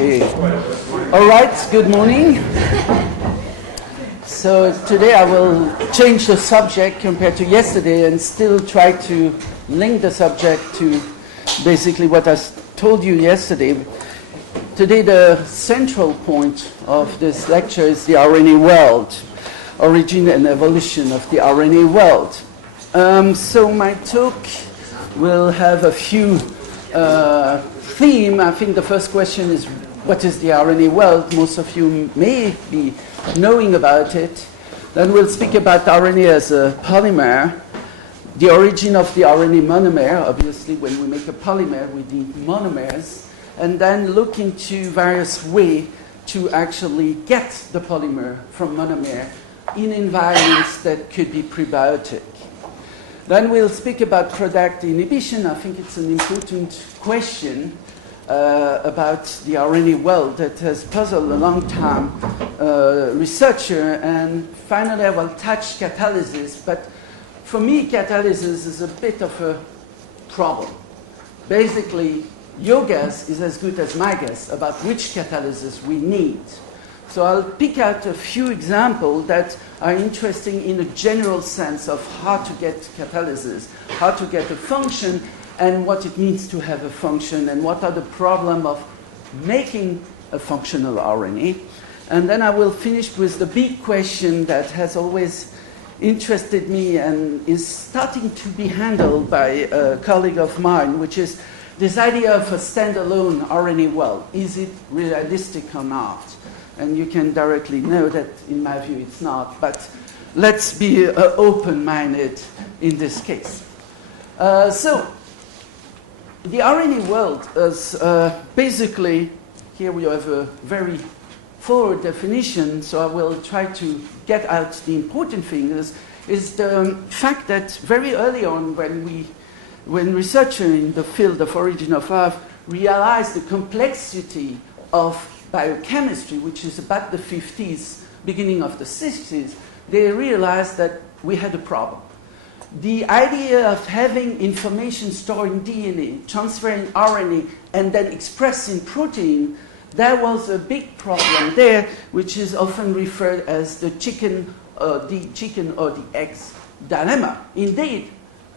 Okay. All right, good morning. So today I will change the subject compared to yesterday and still try to link the subject to basically what I told you yesterday. Today the central point of this lecture is the RNA world, origin and evolution of the RNA world. So my talk will have a few themes. I think the first question is, what is the RNA world? Most of you may be knowing about it. Then we'll speak about RNA as a polymer, the origin of the RNA monomer. Obviously, when we make a polymer, we need monomers. And then look into various ways to actually get the polymer from monomer in environments that could be prebiotic. Then we'll speak about product inhibition. I think it's an important question about the RNA world that has puzzled a long time researcher. And finally, I will touch catalysis. But for me, catalysis is a bit of a problem. Basically, your guess is as good as my guess about which catalysis we need. So I'll pick out a few examples that are interesting in a general sense of how to get catalysis, how to get a function, and what it means to have a function, and what are the problems of making a functional RNA. And then I will finish with the big question that has always interested me and is starting to be handled by a colleague of mine, which is this idea of a standalone RNA world. Is it realistic or not? And you can directly know that, in my view, it's not. But let's be open-minded in this case. So the RNA world is basically, here we have a very forward definition, so I will try to get out the important things, is the fact that very early on when researchers in the field of origin of Earth realized the complexity of biochemistry, which is about the 50s, beginning of the 60s, they realized that we had a problem. The idea of having information stored in DNA, transferring RNA, and then expressing protein, there was a big problem there, which is often referred as the chicken or the egg dilemma. Indeed,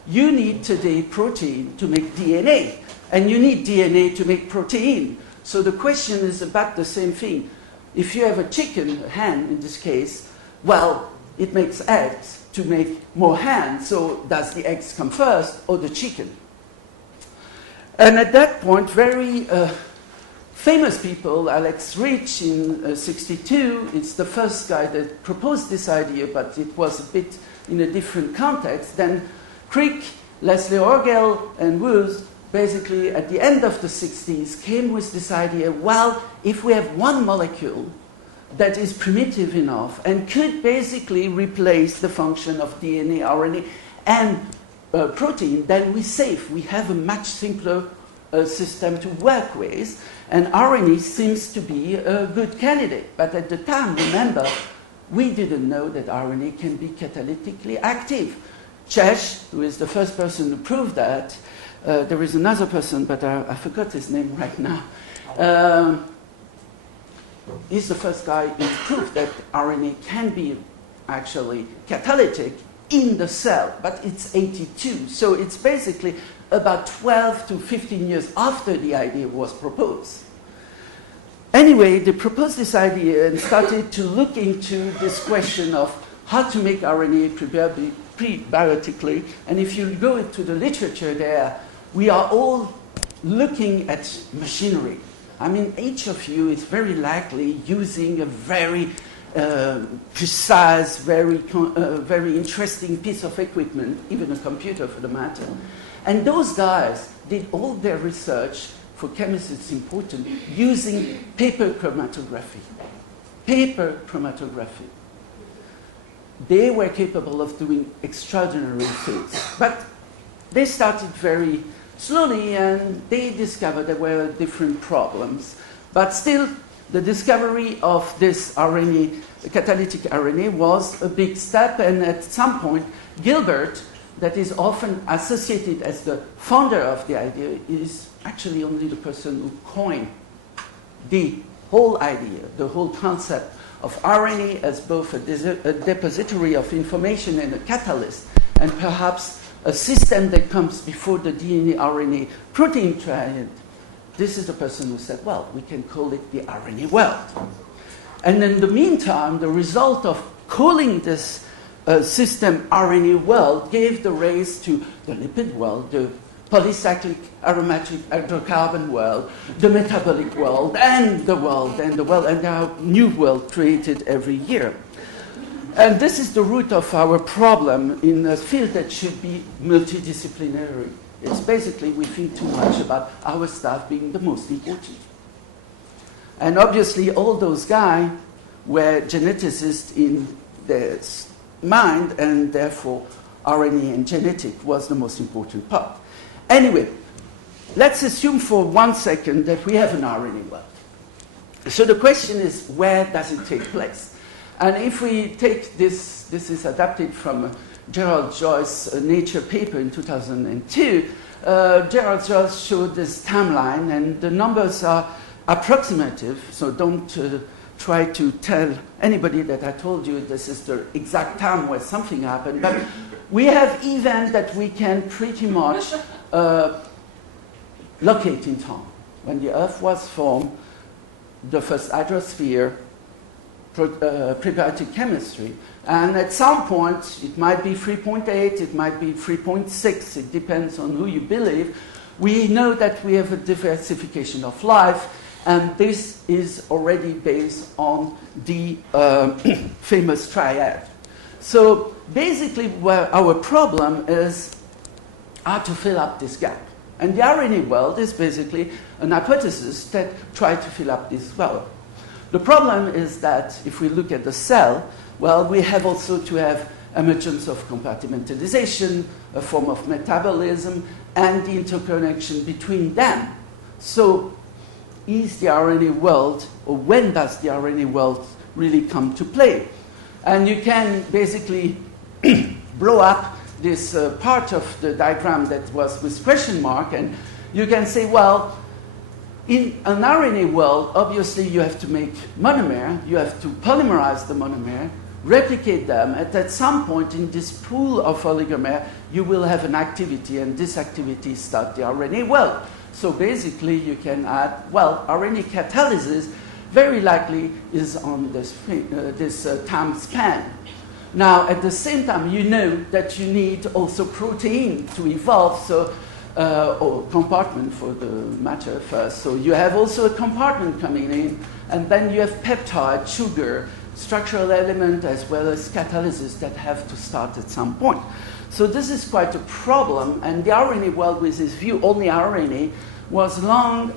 you need today protein to make DNA, and you need DNA to make protein. So the question is about the same thing. If you have a chicken, a hen in this case, well, it makes eggs to make more hens. So does the eggs come first or the chicken? And at that point, very famous people, Alex Rich in '62, it's the first guy that proposed this idea, but it was a bit in a different context. Then Crick, Leslie Orgel, and Wood, basically at the end of the 60s, came with this idea, well, if we have one molecule that is primitive enough and could basically replace the function of DNA, RNA, and protein, then we're safe. We have a much simpler system to work with, and RNA seems to be a good candidate. But at the time, remember, we didn't know that RNA can be catalytically active. Chesh, who is the first person to prove that, there is another person, but I forgot his name right now. He's the first guy who proved that RNA can be actually catalytic in the cell, but it's 82. So it's basically about 12 to 15 years after the idea was proposed. Anyway, they proposed this idea and started to look into this question of how to make RNA prebiotically. And if you go into the literature there, we are all looking at machinery. I mean, each of you is very likely using a very precise, very interesting piece of equipment, even a computer for the matter. And those guys did all their research, for chemists it's important, using paper chromatography. Paper chromatography. They were capable of doing extraordinary things. But they started very slowly, and they discovered there were different problems. But still, the discovery of this RNA, catalytic RNA, was a big step. And at some point, Gilbert, that is often associated as the founder of the idea, is actually only the person who coined the whole idea, the whole concept of RNA as both a depository of information and a catalyst, and perhaps a system that comes before the DNA RNA protein triad. This is the person who said, well, we can call it the RNA world. And in the meantime, the result of calling this system RNA world gave the rise to the lipid world, the polycyclic aromatic hydrocarbon world, the metabolic world, and the world, and there are new world created every year. And this is the root of our problem in a field that should be multidisciplinary. It's basically we think too much about our stuff being the most important. And obviously all those guys were geneticists in their mind, and therefore RNA and genetic was the most important part. Anyway, let's assume for 1 second that we have an RNA world. So the question is, where does it take place? And if we take this is adapted from Gerald Joyce's Nature paper in 2002. Gerald Joyce showed this timeline, and the numbers are approximative, so don't try to tell anybody that I told you this is the exact time where something happened. But we have events that we can pretty much locate in time. When the Earth was formed, the first hydrosphere, prebiotic chemistry, and at some point it might be 3.8, it might be 3.6, it depends on who you believe. We know that we have a diversification of life, and this is already based on the famous triad. So basically our problem is how to fill up this gap. And the RNA world is basically an hypothesis that tries to fill up this world. The problem is that if we look at the cell, well, we have also to have emergence of compartmentalization, a form of metabolism, and the interconnection between them. So is the RNA world, or when does the RNA world really come to play? And you can basically blow up this part of the diagram that was with question mark, and you can say, well, in an RNA world, obviously you have to make monomer, you have to polymerize the monomer, replicate them, and at some point in this pool of oligomer, you will have an activity, and this activity starts the RNA world. So basically you can add, well, RNA catalysis very likely is on this time span. Now, at the same time, you know that you need also protein to evolve, so or compartment for the matter first. So you have also a compartment coming in, and then you have peptide, sugar, structural element, as well as catalysis that have to start at some point. So this is quite a problem, and the RNA world with this view, only RNA, was long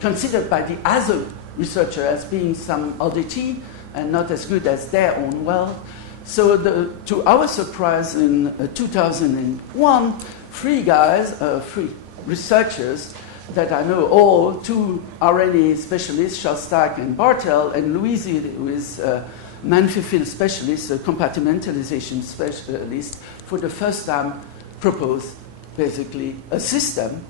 considered by the other researcher as being some oddity and not as good as their own world. So to our surprise, in 2001, three researchers that I know all, 2 RNA specialists, Shostak and Bartel, and Louise, who is a Manfield specialist, a compartmentalization specialist, for the first time proposed basically a system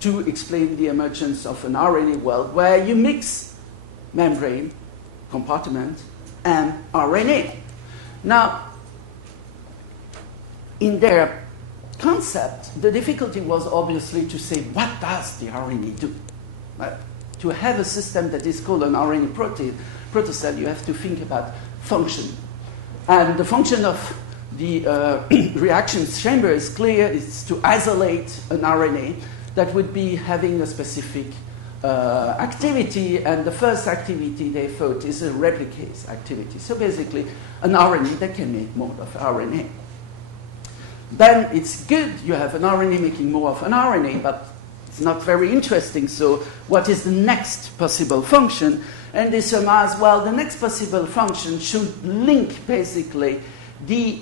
to explain the emergence of an RNA world where you mix membrane, compartment, and RNA. Now, in their concept, the difficulty was obviously to say, what does the RNA do? To have a system that is called an RNA protocell, you have to think about function. And the function of the reaction chamber is clear. It's to isolate an RNA that would be having a specific activity, and the first activity they thought is a replicase activity. So basically, an RNA that can make more of RNA. Then it's good, you have an RNA making more of an RNA, but it's not very interesting. So what is the next possible function? And they surmise, well, the next possible function should link basically the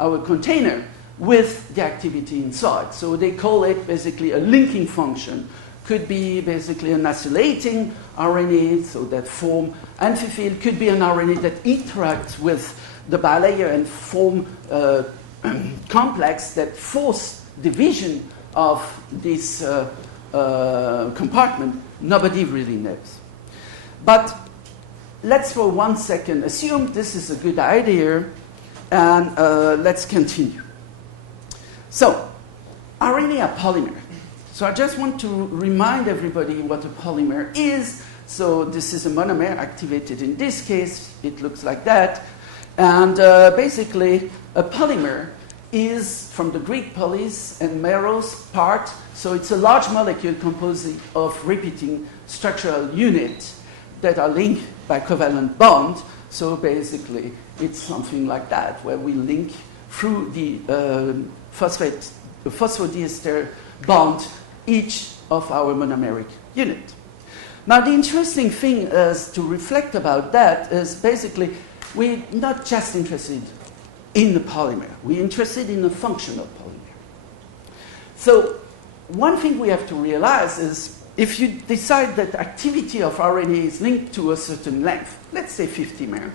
our container with the activity inside. So they call it basically a linking function. Could be basically an acylating RNA, so that form amphiphil. Could be an RNA that interacts with the bilayer and form complex that force division of this compartment, nobody really knows. But let's for 1 second assume this is a good idea, and let's continue. So, RNA are polymer. So I just want to remind everybody what a polymer is. So this is a monomer activated. In this case, it looks like that. And basically, a polymer is from the Greek polis and meros, part. So it's a large molecule composed of repeating structural units that are linked by covalent bond. So basically, it's something like that, where we link through the phosphodiester bond each of our monomeric unit. Now, the interesting thing is to reflect about that is basically we're not just interested in the polymer. We're interested in the function of polymer. So one thing we have to realize is if you decide that activity of RNA is linked to a certain length, let's say 50 mer,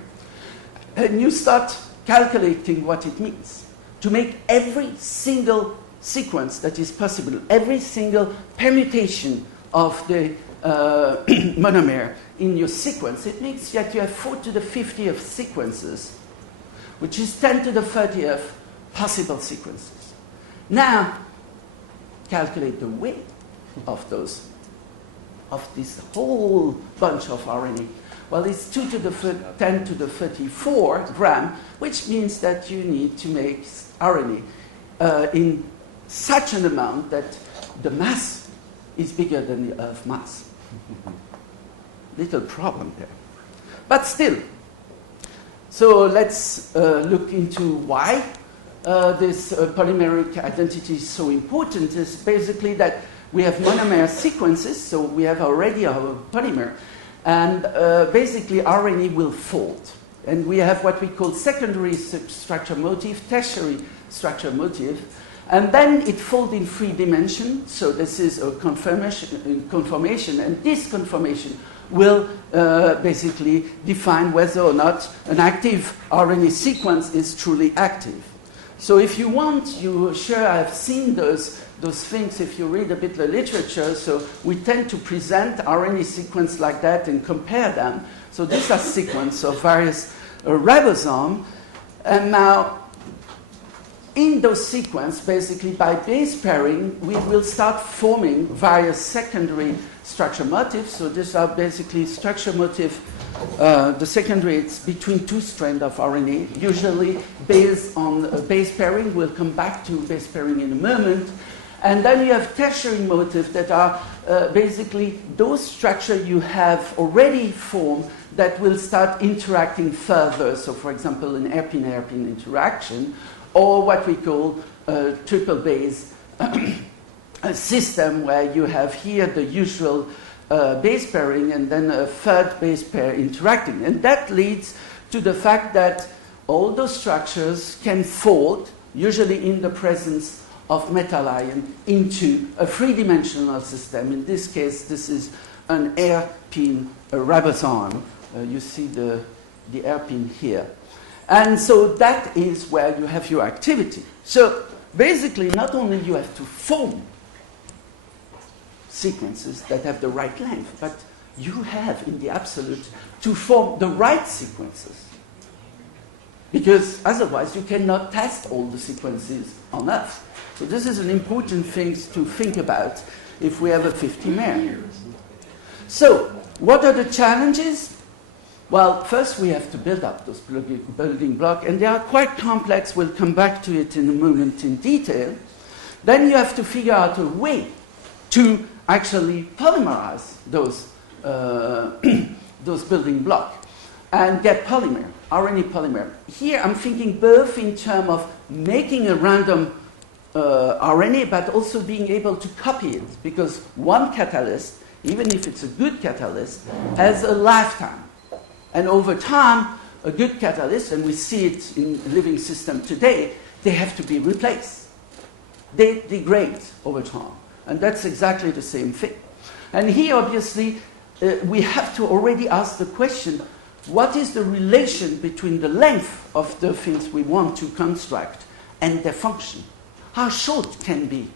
and you start calculating what it means to make every single sequence that is possible, every single permutation of the monomer in your sequence, it means that you have 4 to the 50th sequences, which is 10 to the 30th possible sequences. Now, calculate the weight of this whole bunch of RNA. Well, it's 2 to the 10 to the 34 gram, which means that you need to make RNA in such an amount that the mass is bigger than the Earth mass. Little problem there. But still, so let's look into why this polymeric identity is so important. Is basically that we have monomer sequences, so we have already our polymer, and basically RNA will fold. And we have what we call secondary structure motif, tertiary structure motif, and then it folds in 3 dimensions. So this is a conformation, and this conformation will basically define whether or not an active RNA sequence is truly active. So if you want, you sure have seen those things if you read a bit the literature. So we tend to present RNA sequence like that and compare them. So these are sequences of various ribosomes. And now, in those sequences, basically by base pairing, we will start forming various secondary structure motifs. So these are basically structure motif. The secondary, it's between 2 strands of RNA, usually based on base pairing. We'll come back to base pairing in a moment. And then you have tertiary motifs that are basically those structures you have already formed that will start interacting further. So for example, an hairpin-hairpin interaction, or what we call a triple base system, where you have here the usual base pairing and then a third base pair interacting. And that leads to the fact that all those structures can fold, usually in the presence of metal ion, into a 3-dimensional system. In this case, this is an hairpin ribosome. You see the hairpin here. And so that is where you have your activity. So basically, not only you have to form sequences that have the right length, but you have, in the absolute, to form the right sequences. Because otherwise, you cannot test all the sequences on Earth. So this is an important thing to think about if we have a 50 mer. So what are the challenges? Well, first we have to build up those building blocks, and they are quite complex. We'll come back to it in a moment in detail. Then you have to figure out a way to actually polymerize those building blocks and get polymer, RNA polymer. Here I'm thinking both in terms of making a random RNA, but also being able to copy it, because one catalyst, even if it's a good catalyst, has a lifetime. And over time, a good catalyst, and we see it in living system today, they have to be replaced. They degrade over time. And that's exactly the same thing. And here, obviously, we have to already ask the question, what is the relation between the length of the things we want to construct and their function? How short can be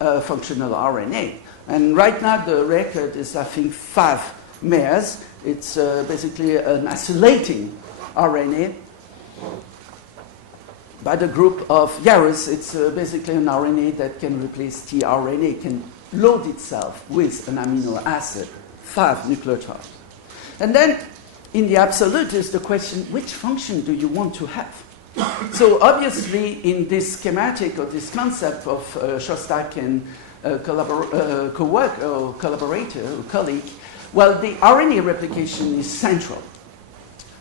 a functional RNA? And right now the record is, I think, 5 MERS. It's basically an acylating RNA by the group of Yarus. It's basically an RNA that can replace tRNA, can load itself with an amino acid, 5 nucleotides. And then, in the absolute, is the question, which function do you want to have? So obviously, in this schematic or this concept of Shostak and co-worker or collaborator or colleague, well, the RNA replication is central.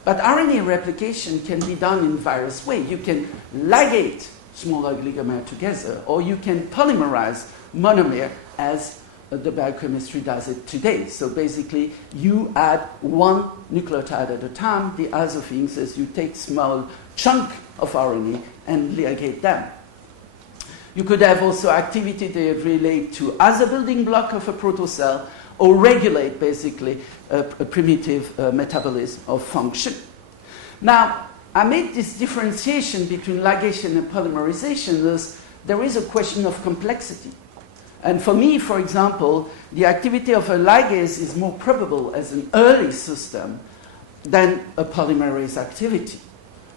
But RNA replication can be done in various ways. You can ligate small oligomer together, or you can polymerize monomer as the biochemistry does it today. So basically, you add one nucleotide at a time. The other thing is you take small chunk of RNA and ligate them. You could have also activity that relate to other building block of a protocell, or regulate basically a primitive metabolism of function. Now, I made this differentiation between ligation and polymerization as there is a question of complexity. And for me, for example, the activity of a ligase is more probable as an early system than a polymerase activity.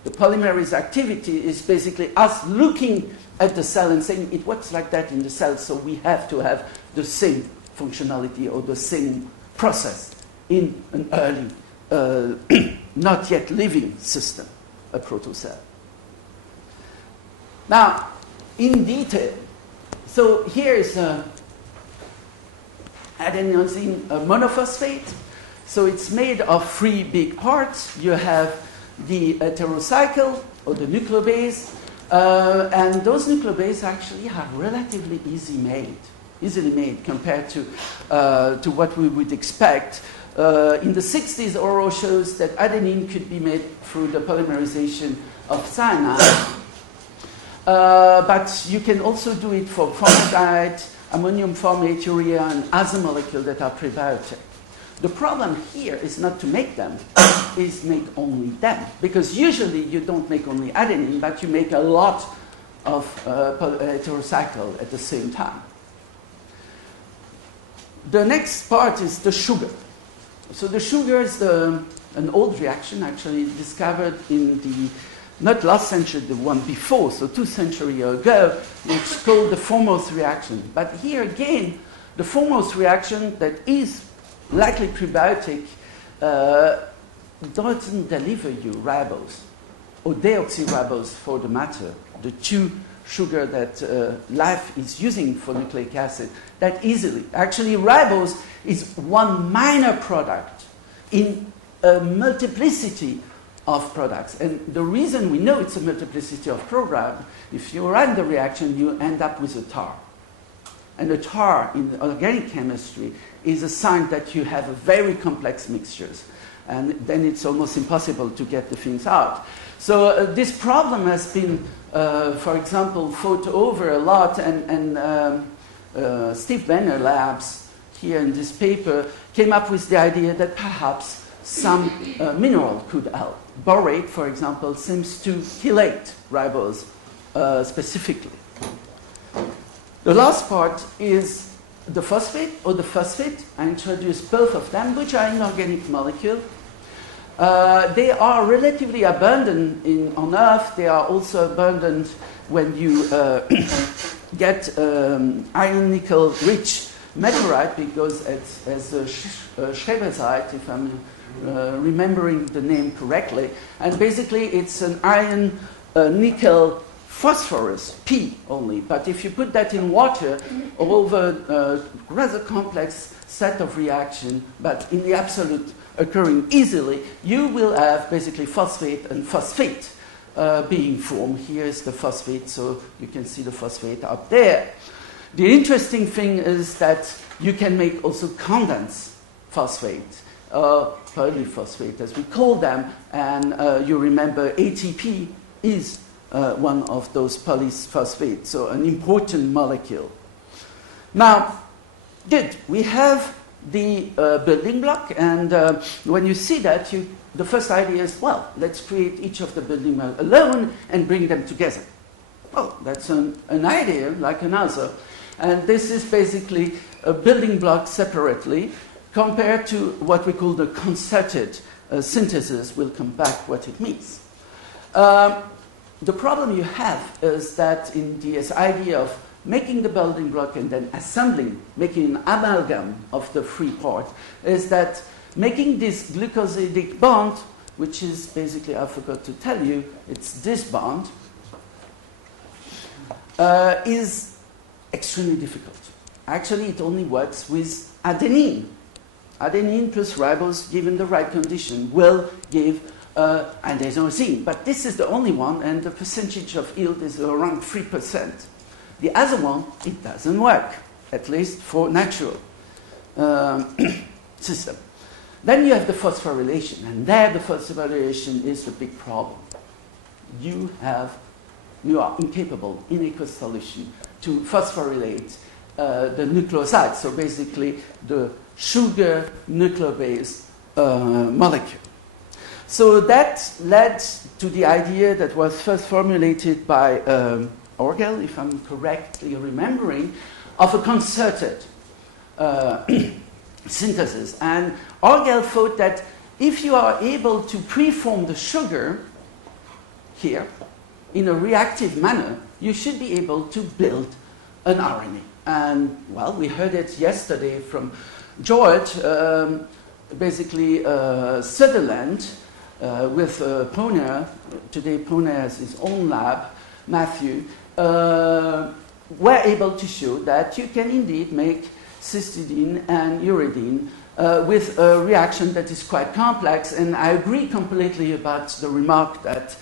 The polymerase activity is basically us looking at the cell and saying it works like that in the cell, so we have to have the same functionality or the same process in an early, not yet living system, a protocell. Now, in detail, so here is adenosine monophosphate. So it's made of 3 big parts. You have the heterocycle or the nucleobase, and those nucleobases actually are relatively easily made compared to what we would expect. In the 60s, Oro shows that adenine could be made through the polymerization of cyanide. But you can also do it for formaldehyde, ammonium formate, urea, and other molecules that are prebiotic. The problem here is not to make them, is make only them. Because usually you don't make only adenine, but you make a lot of heterocycle at the same time. The next part is the sugar. So the sugar is an old reaction, actually discovered in the, not last century, the one before, so 2 centuries ago, which is called the Foremost reaction. But here again, the Foremost reaction that is likely prebiotic doesn't deliver you ribose, or deoxyribose for the matter, the 2 sugar that life is using for nucleic acid, that easily. Actually, ribose is one minor product in a multiplicity of products. And the reason we know it's a multiplicity of products, if you run the reaction, you end up with a tar. And a tar in organic chemistry is a sign that you have a very complex mixtures. And then it's almost impossible to get the things out. So this problem has been, for example, fought over a lot. And Steve Benner labs here in this paper came up with the idea that perhaps some mineral could help. Borate, for example, seems to chelate ribose specifically. The last part is the phosphate or the phosphate. I introduced both of them, which are inorganic molecules. They are relatively abundant on Earth. They are also abundant when you get iron-nickel rich meteorite, because it's as a schrebersite, if I'm remembering the name correctly. And basically it's an iron nickel phosphorus, P only. But if you put that in water over a rather complex set of reaction, but in the absolute occurring easily, you will have basically phosphate and phosphate being formed. Here is the phosphate, so you can see the phosphate up there. The interesting thing is that you can make also condensed phosphate, polyphosphate as we call them, and you remember ATP is one of those polyphosphates, so an important molecule. Now, good, we have the building block, and when you see that, the first idea is, well, let's create each of the building blocks alone and bring them together. Well, that's an idea like another. And this is basically building blocks separately compared to what we call the concerted synthesis. We'll come back what it means. The problem you have is that in this idea of making the building block and then assembling, making an amalgam of the three parts, is that making this glucosidic bond, which is basically, I forgot to tell you, it's this bond, is extremely difficult. Actually, it only works with adenine. Adenine plus ribose, given the right condition, will give adenosine. But this is the only one, and the percentage of yield is around 3%. The other one, it doesn't work, at least for natural system. Then you have the phosphorylation, and there the phosphorylation is the big problem. You are incapable in aqueous solution to phosphorylate the nucleoside, so basically the sugar nucleobase molecule. So that led to the idea that was first formulated by Orgel, if I'm correctly remembering, of a concerted synthesis. And Orgel thought that if you are able to preform the sugar here in a reactive manner, you should be able to build an RNA. And, well, we heard it yesterday from George, basically Sutherland with Poner. Today Poner has his own lab, Matthew, were able to show that you can indeed make cysteine and uridine with a reaction that is quite complex. And I agree completely about the remark that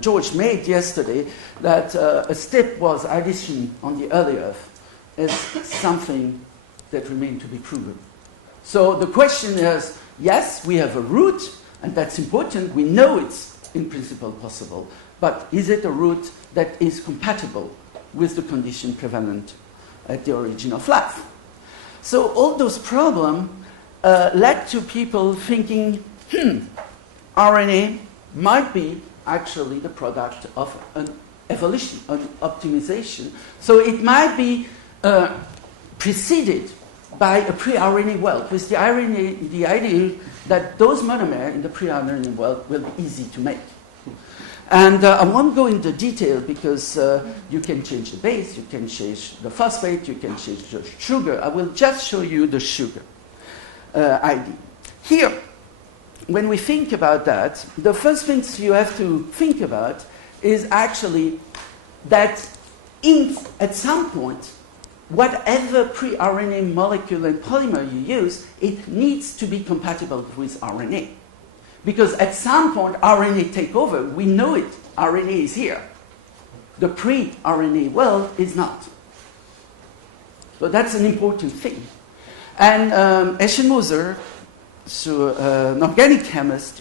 George made yesterday, that a stepwise addition on the early Earth is something that remains to be proven. So the question is, yes, we have a route, and that's important. We know it's in principle possible, but is it a route that is compatible with the condition prevalent at the origin of life? So all those problems led to people thinking, RNA might be actually the product of an evolution, an optimization. So it might be preceded by a pre-RNA world, with the idea that those monomers in the pre-RNA world will be easy to make. And I won't go into detail because you can change the base, you can change the phosphate, you can change the sugar. I will just show you the sugar idea. Here, when we think about that, the first things you have to think about is actually that at some point, whatever pre-RNA molecule and polymer you use, it needs to be compatible with RNA. Because at some point, RNA take over. We know it. RNA is here. The pre-RNA world is not. So that's an important thing. And Eschenmoser, so an organic chemist,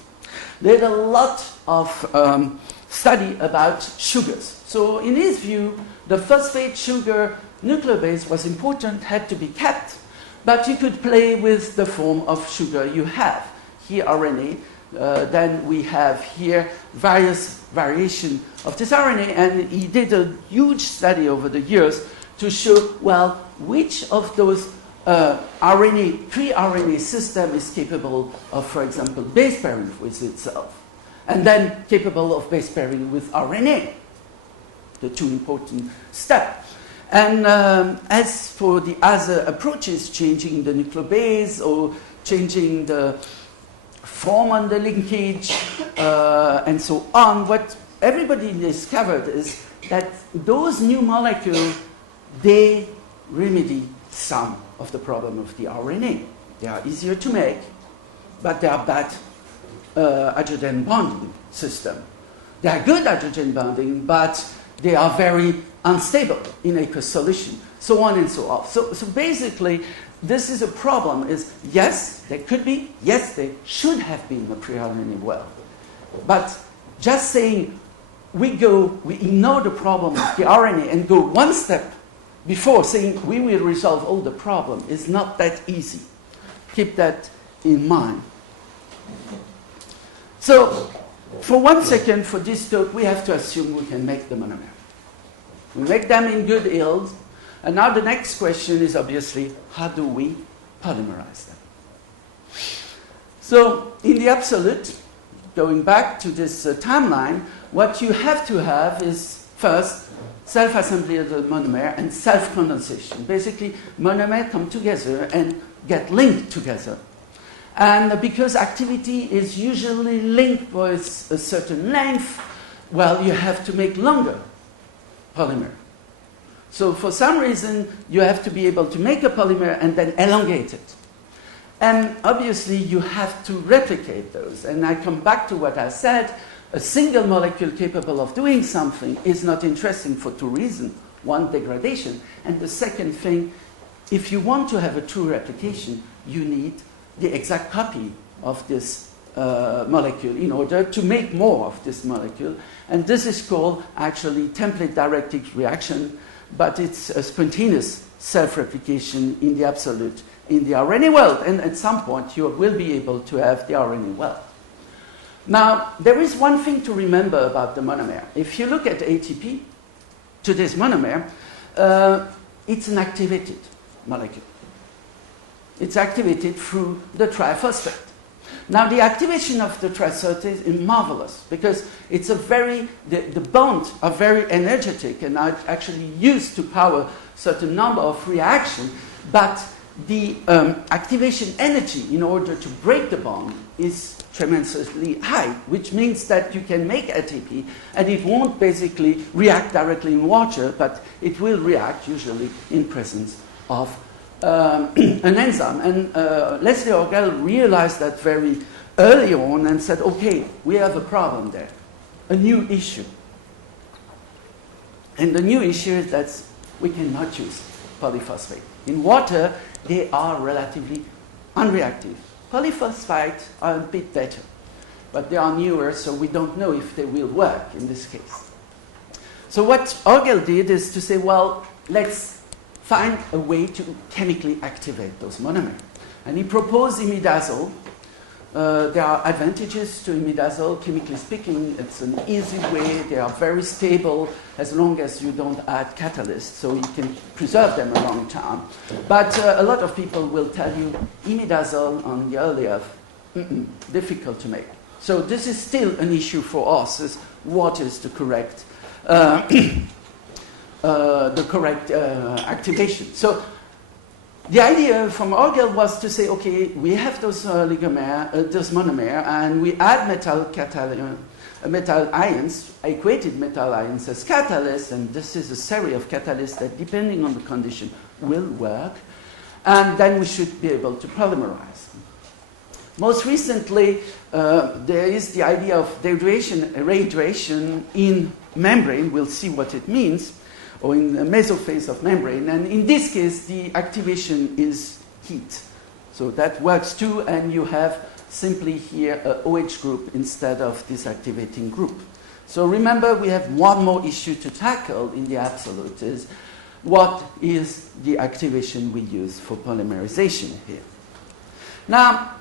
did a lot of study about sugars. So in his view, the phosphate sugar nucleobase was important, had to be kept, but you could play with the form of sugar you have. Here RNA, then we have here various variations of this RNA, and he did a huge study over the years to show, well, which of those RNA, pre-RNA system is capable of, for example, base pairing with itself, and then capable of base pairing with RNA, the two important steps. And as for the other approaches, changing the nucleobase or changing the form on the linkage and so on, what everybody discovered is that those new molecules, they remedy some of the problem of the RNA. They are easier to make, but they are bad hydrogen bonding system. They are good hydrogen bonding, but they are very unstable in aqueous solution, so on and so on. So basically, this is a problem, is yes, they could be, yes, they should have been a pre-RNA world. But just saying we ignore the problem of the RNA and go one step before saying we will resolve all the problem is not that easy. Keep that in mind. So, for 1 second, for this talk, we have to assume we can make the monomer. We make them in good yield. And now the next question is obviously, how do we polymerize them? So in the absolute, going back to this timeline, what you have to have is first self-assembly of the monomer and self-condensation. Basically, monomers come together and get linked together. And because activity is usually linked with a certain length, well, you have to make longer polymer. So for some reason, you have to be able to make a polymer and then elongate it. And obviously, you have to replicate those. And I come back to what I said. A single molecule capable of doing something is not interesting for two reasons. One, degradation. And the second thing, if you want to have a true replication, you need the exact copy of this molecule in order to make more of this molecule. And this is called actually template-directed reaction, but it's a spontaneous self-replication in the absolute in the RNA world. And at some point, you will be able to have the RNA world. Now, there is one thing to remember about the monomer. If you look at ATP, today's monomer, it's an activated molecule. It's activated through the triphosphate. Now, the activation of the triphosphate is marvelous because it's the bonds are very energetic and are actually used to power certain number of reactions, but the activation energy in order to break the bond is tremendously high, which means that you can make ATP and it won't basically react directly in water, but it will react usually in presence of an enzyme. And Leslie Orgel realized that very early on and said, okay, we have a problem there, a new issue. And the new issue is that we cannot use polyphosphate. In water, they are relatively unreactive. Polyphosphates are a bit better, but they are newer, so we don't know if they will work in this case. So what Orgel did is to say, well, let's find a way to chemically activate those monomers. And he proposed imidazole. There are advantages to imidazole. Chemically speaking, it's an easy way. They are very stable as long as you don't add catalysts, so you can preserve them a long time. But a lot of people will tell you imidazole on the earlier, difficult to make. So this is still an issue for us, is what is the correct activation. So the idea from Orgel was to say, okay, we have those those monomer, and we add metal ions, equated metal ions as catalysts, and this is a series of catalysts that, depending on the condition, will work, and then we should be able to polymerize. Most recently, there is the idea of radiation in membrane. We'll see what it means, or in the mesophase of membrane. And in this case, the activation is heat. So that works too, and you have simply here a OH group instead of this activating group. So remember, we have one more issue to tackle in the absolute, is what is the activation we use for polymerization here. Now,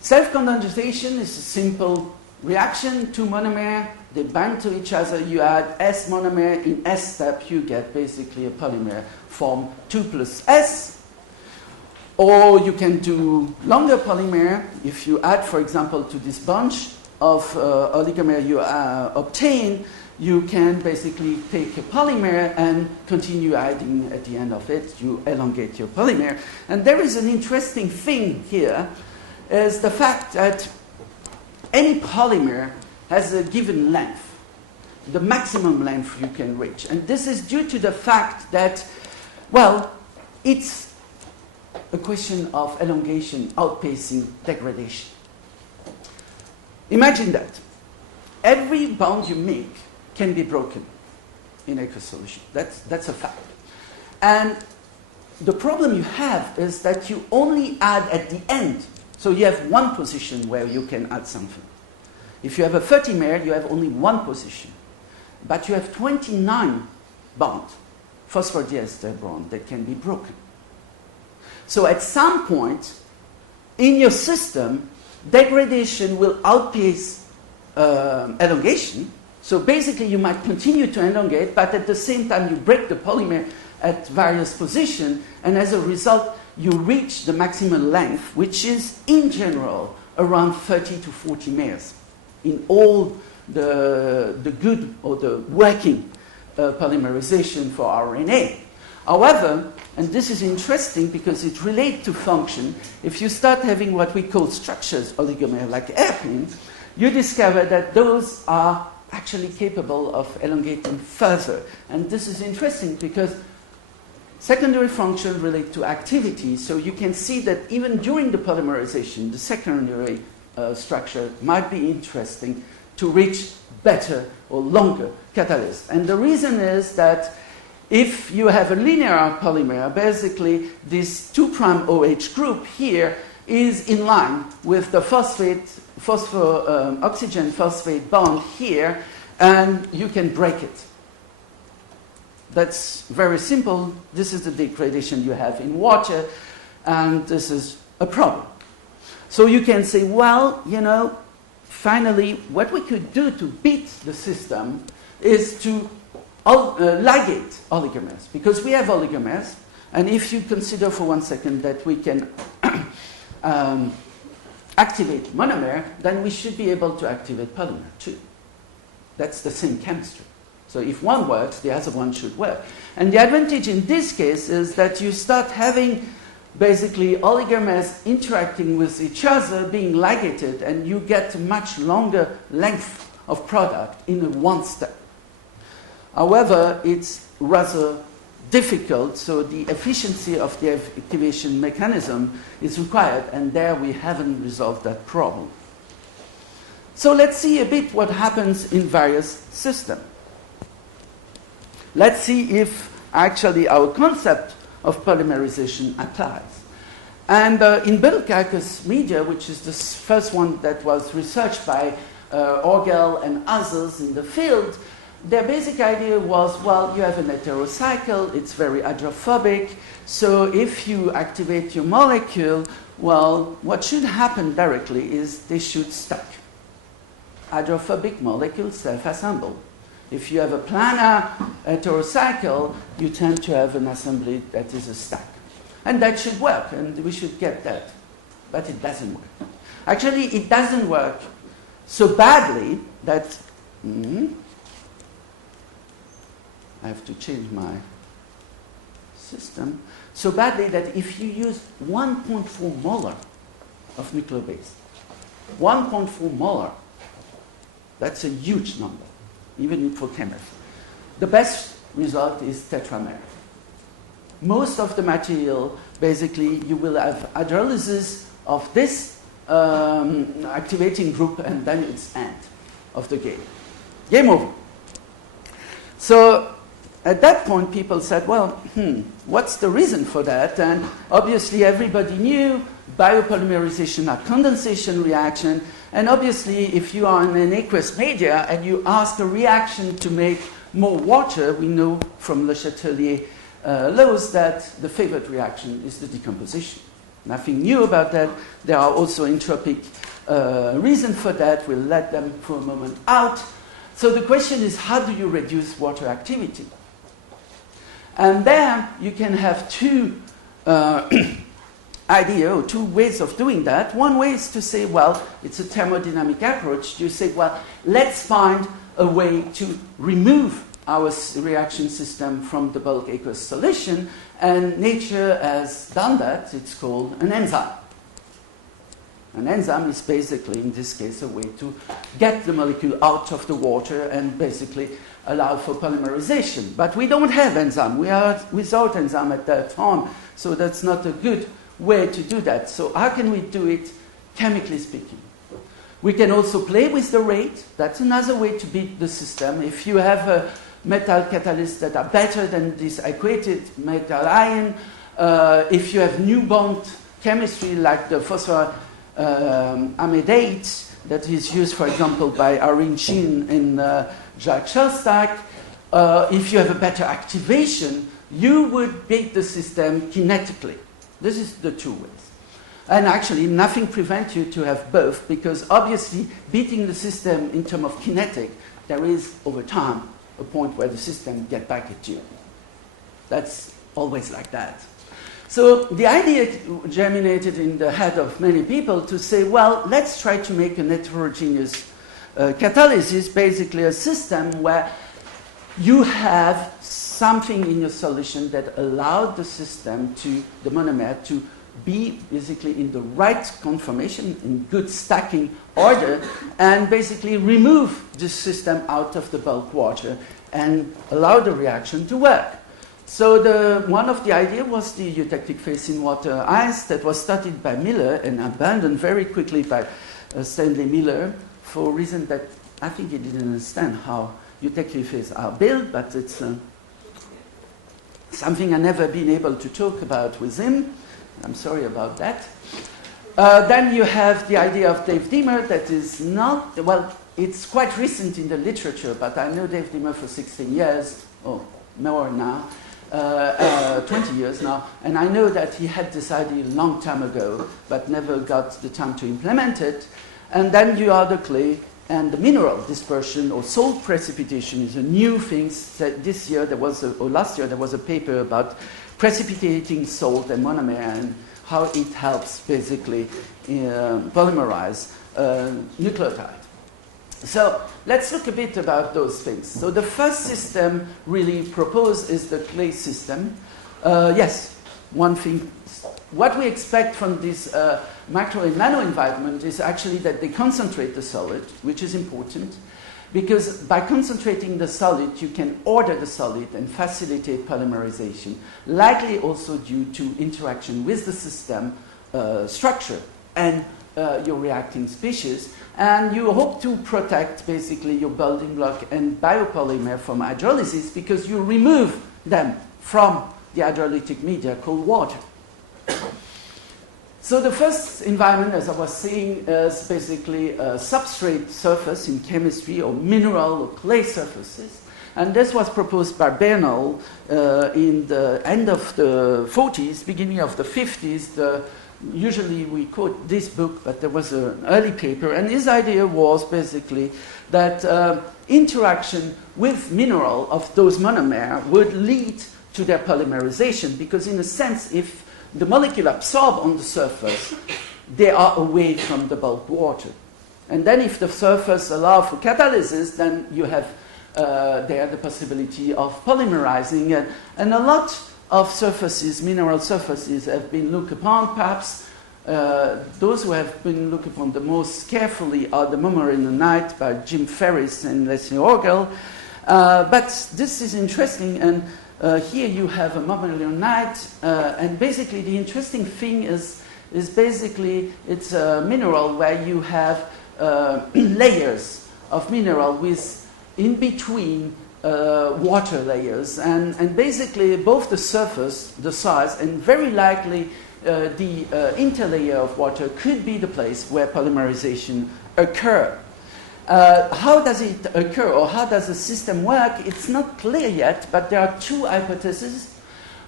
self-condensation is a simple reaction. Two monomer, they bind to each other. You add S monomer. In S step, you get basically a polymer form 2 plus S. Or you can do longer polymer. If you add, for example, to this bunch of oligomer you obtain, you can basically take a polymer and continue adding at the end of it. You elongate your polymer. And there is an interesting thing here, is the fact that any polymer has a given length, the maximum length you can reach. And this is due to the fact that, well, it's a question of elongation outpacing degradation. Imagine that. Every bond you make can be broken in aqueous solution. That's a fact. And the problem you have is that you only add at the end. So you have one position where you can add something. If you have a 30-mer, you have only one position. But you have 29 bonds, phosphodiester bond, that can be broken. So at some point in your system, degradation will outpace elongation. So basically you might continue to elongate, but at the same time you break the polymer at various positions, and as a result, you reach the maximum length, which is, in general, around 30 to 40 meters in all the good or the working polymerization for RNA. However, and this is interesting because it relates to function, if you start having what we call structures, oligomers, like airplanes, you discover that those are actually capable of elongating further. And this is interesting because secondary functions relate to activity, so you can see that even during the polymerization, the secondary structure might be interesting to reach better or longer catalysts. And the reason is that if you have a linear polymer, basically this 2' OH group here is in line with the oxygen phosphate bond here, and you can break it. That's very simple. This is the degradation you have in water, and this is a problem. So you can say, well, you know, finally, what we could do to beat the system is to ligate oligomers, because we have oligomers, and if you consider for 1 second that we can activate monomer, then we should be able to activate polymer too. That's the same chemistry. So if one works, the other one should work. And the advantage in this case is that you start having basically oligomers interacting with each other, being ligated, and you get a much longer length of product in one step. However, it's rather difficult, so the efficiency of the activation mechanism is required, and there we haven't resolved that problem. So let's see a bit what happens in various systems. Let's see if actually our concept of polymerization applies. And in bulk-aqueous media, which is the first one that was researched by Orgel and others in the field, their basic idea was, well, you have an heterocycle, it's very hydrophobic, so if you activate your molecule, well, what should happen directly is they should stack. Hydrophobic molecules self-assemble. If you have a planar heterocycle, you tend to have an assembly that is a stack. And that should work, and we should get that. But it doesn't work. Actually, it doesn't work so badly that... I have to change my system. So badly that if you use 1.4 molar of nucleobase, 1.4 molar, that's a huge number, even for chemists. The best result is tetramer. Most of the material, basically, you will have hydrolysis of this activating group, and then it's end of the game. Game over. So at that point, people said, well, what's the reason for that? And obviously, everybody knew biopolymerization are condensation reaction. And obviously, if you are in an aqueous media and you ask a reaction to make more water, we know from Le Chatelier laws that the favorite reaction is the decomposition. Nothing new about that. There are also entropic reasons for that. We'll let them for a moment out. So the question is, how do you reduce water activity? And there you can have two ideas or two ways of doing that. One way is to say, well, it's a thermodynamic approach. You say, well, let's find a way to remove our reaction system from the bulk aqueous solution, and nature has done that. It's called an enzyme. An enzyme is basically, in this case, a way to get the molecule out of the water and basically allow for polymerization. But we don't have enzyme. We are without enzyme at that time, so that's not a good way to do that. So how can we do it, chemically speaking? We can also play with the rate. That's another way to beat the system. If you have a metal catalysts that are better than this equated metal ion, if you have new bond chemistry like the phosphor amidate that is used, for example, by Irene Sheen in Jacques Shostak, if you have a better activation, you would beat the system kinetically. This is the two ways. And actually, nothing prevents you to have both, because obviously, beating the system in terms of kinetic, there is, over time, a point where the system gets back at you. That's always like that. So the idea germinated in the head of many people to say, well, let's try to make an heterogeneous catalysis, basically a system where you have something in your solution that allowed the system to, the monomer, to be basically in the right conformation, in good stacking order, and basically remove this system out of the bulk water and allow the reaction to work. So one of the ideas was the eutectic phase in water ice that was studied by Miller and abandoned very quickly by Stanley Miller for a reason that I think he didn't understand how eutectic phases are built, but it's something I've never been able to talk about with him. I'm sorry about that. Then you have the idea of Dave Deamer that is not, well, it's quite recent in the literature, but I know Dave Deamer for 16 years, or more now, 20 years now, and I know that he had this idea a long time ago, but never got the time to implement it. And then you are the clay and the mineral dispersion or salt precipitation is a new thing. This year there was, or last year there was a paper about precipitating salt and monomer and how it helps basically polymerize nucleotide. So let's look a bit about those things. So the first system really proposed is the clay system. Yes, one thing, what we expect from this macro and nano environment is actually that they concentrate the solid, which is important, because by concentrating the solid, you can order the solid and facilitate polymerization, likely also due to interaction with the system structure and your reacting species. And you hope to protect basically your building block and biopolymer from hydrolysis because you remove them from the hydrolytic media called water. So the first environment, as I was saying, is basically a substrate surface in chemistry or mineral or clay surfaces. And this was proposed by Bernal in the end of the 40s, beginning of the 50s. Usually we quote this book, but there was an early paper, and his idea was basically that interaction with mineral of those monomers would lead to their polymerization, because in a sense, if the molecule absorb on the surface, they are away from the bulk water. And then if the surface allow for catalysis, then you have there the possibility of polymerizing. And a lot of surfaces, mineral surfaces, have been looked upon. Perhaps those who have been looked upon the most carefully are the Monomer in the Night by Jim Ferris and Leslie Orgel. But this is interesting, and here you have a monomer and basically the interesting thing is basically it's a mineral where you have layers of mineral with in between water layers, and basically both the surface, the size, and very likely the interlayer of water could be the place where polymerization occurs. How does it occur, or how does the system work? It's not clear yet, but there are two hypotheses.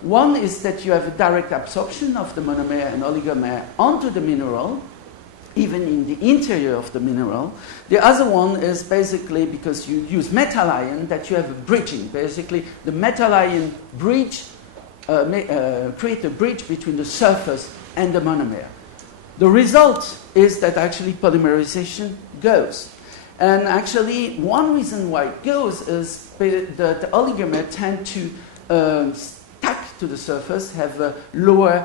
One is that you have a direct absorption of the monomer and oligomer onto the mineral, even in the interior of the mineral. The other one is basically because you use metal ion that you have a bridging. Basically, the metal ion bridge create a bridge between the surface and the monomer. The result is that actually polymerization goes. And actually, one reason why it goes is that the oligomer tend to stack to the surface, have a lower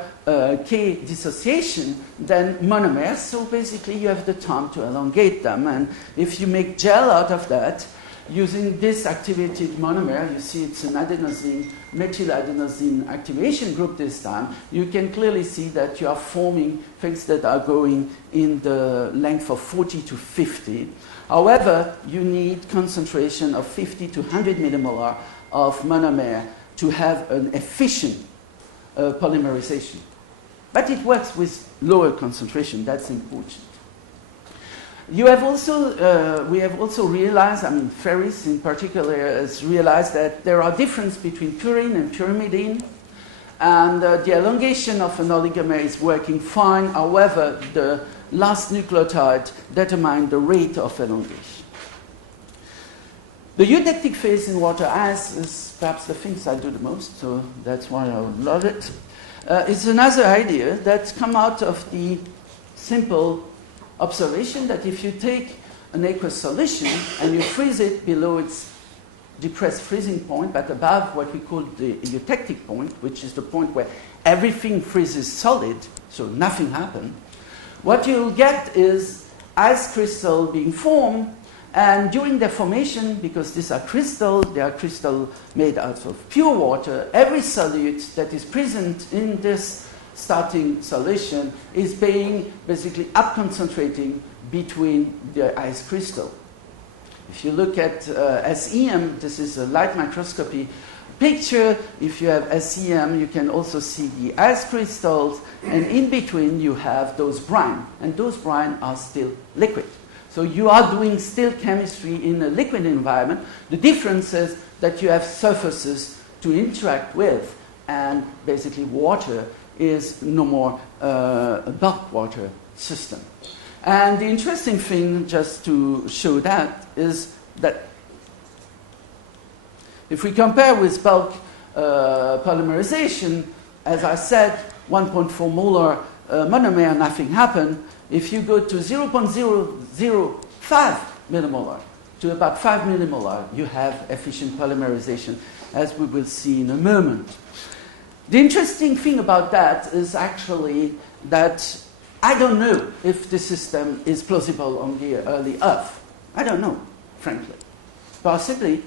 K dissociation than monomers. So basically, you have the time to elongate them. And if you make gel out of that, using this activated monomer, you see it's an adenosine, methyladenosine activation group this time, you can clearly see that you are forming things that are going in the length of 40 to 50. However, you need concentration of 50 to 100 millimolar of monomer to have an efficient polymerization. But it works with lower concentration, that's important. You have also, we have also realized, I mean, Ferris in particular has realized that there are differences between purine and pyrimidine, and the elongation of an oligomer is working fine. However, the last nucleotide determines the rate of elongation. The eutectic phase in water ice is perhaps the things I do the most, so that's why I love it. It's another idea that's come out of the simple observation that if you take an aqueous solution and you freeze it below its depressed freezing point, but above what we call the eutectic point, which is the point where everything freezes solid, so nothing happens, what you'll get is ice crystal being formed, and during their formation, because these are crystals, they are crystals made out of pure water, every solute that is present in this starting solution is being basically up concentrating between the ice crystal. If you look at SEM, this is a light microscopy picture. If you have SEM, you can also see the ice crystals, and in between you have those brine, and those brine are still liquid. So you are doing still chemistry in a liquid environment. The difference is that you have surfaces to interact with, and basically water is no more a bulk water system. And the interesting thing, just to show that, is that if we compare with bulk polymerization, as I said, 1.4 molar monomer, nothing happened. If you go to 0.005 millimolar to about 5 millimolar, you have efficient polymerization, as we will see in a moment. The interesting thing about that is actually that I don't know if the system is plausible on the early Earth. I don't know, frankly. Possibly,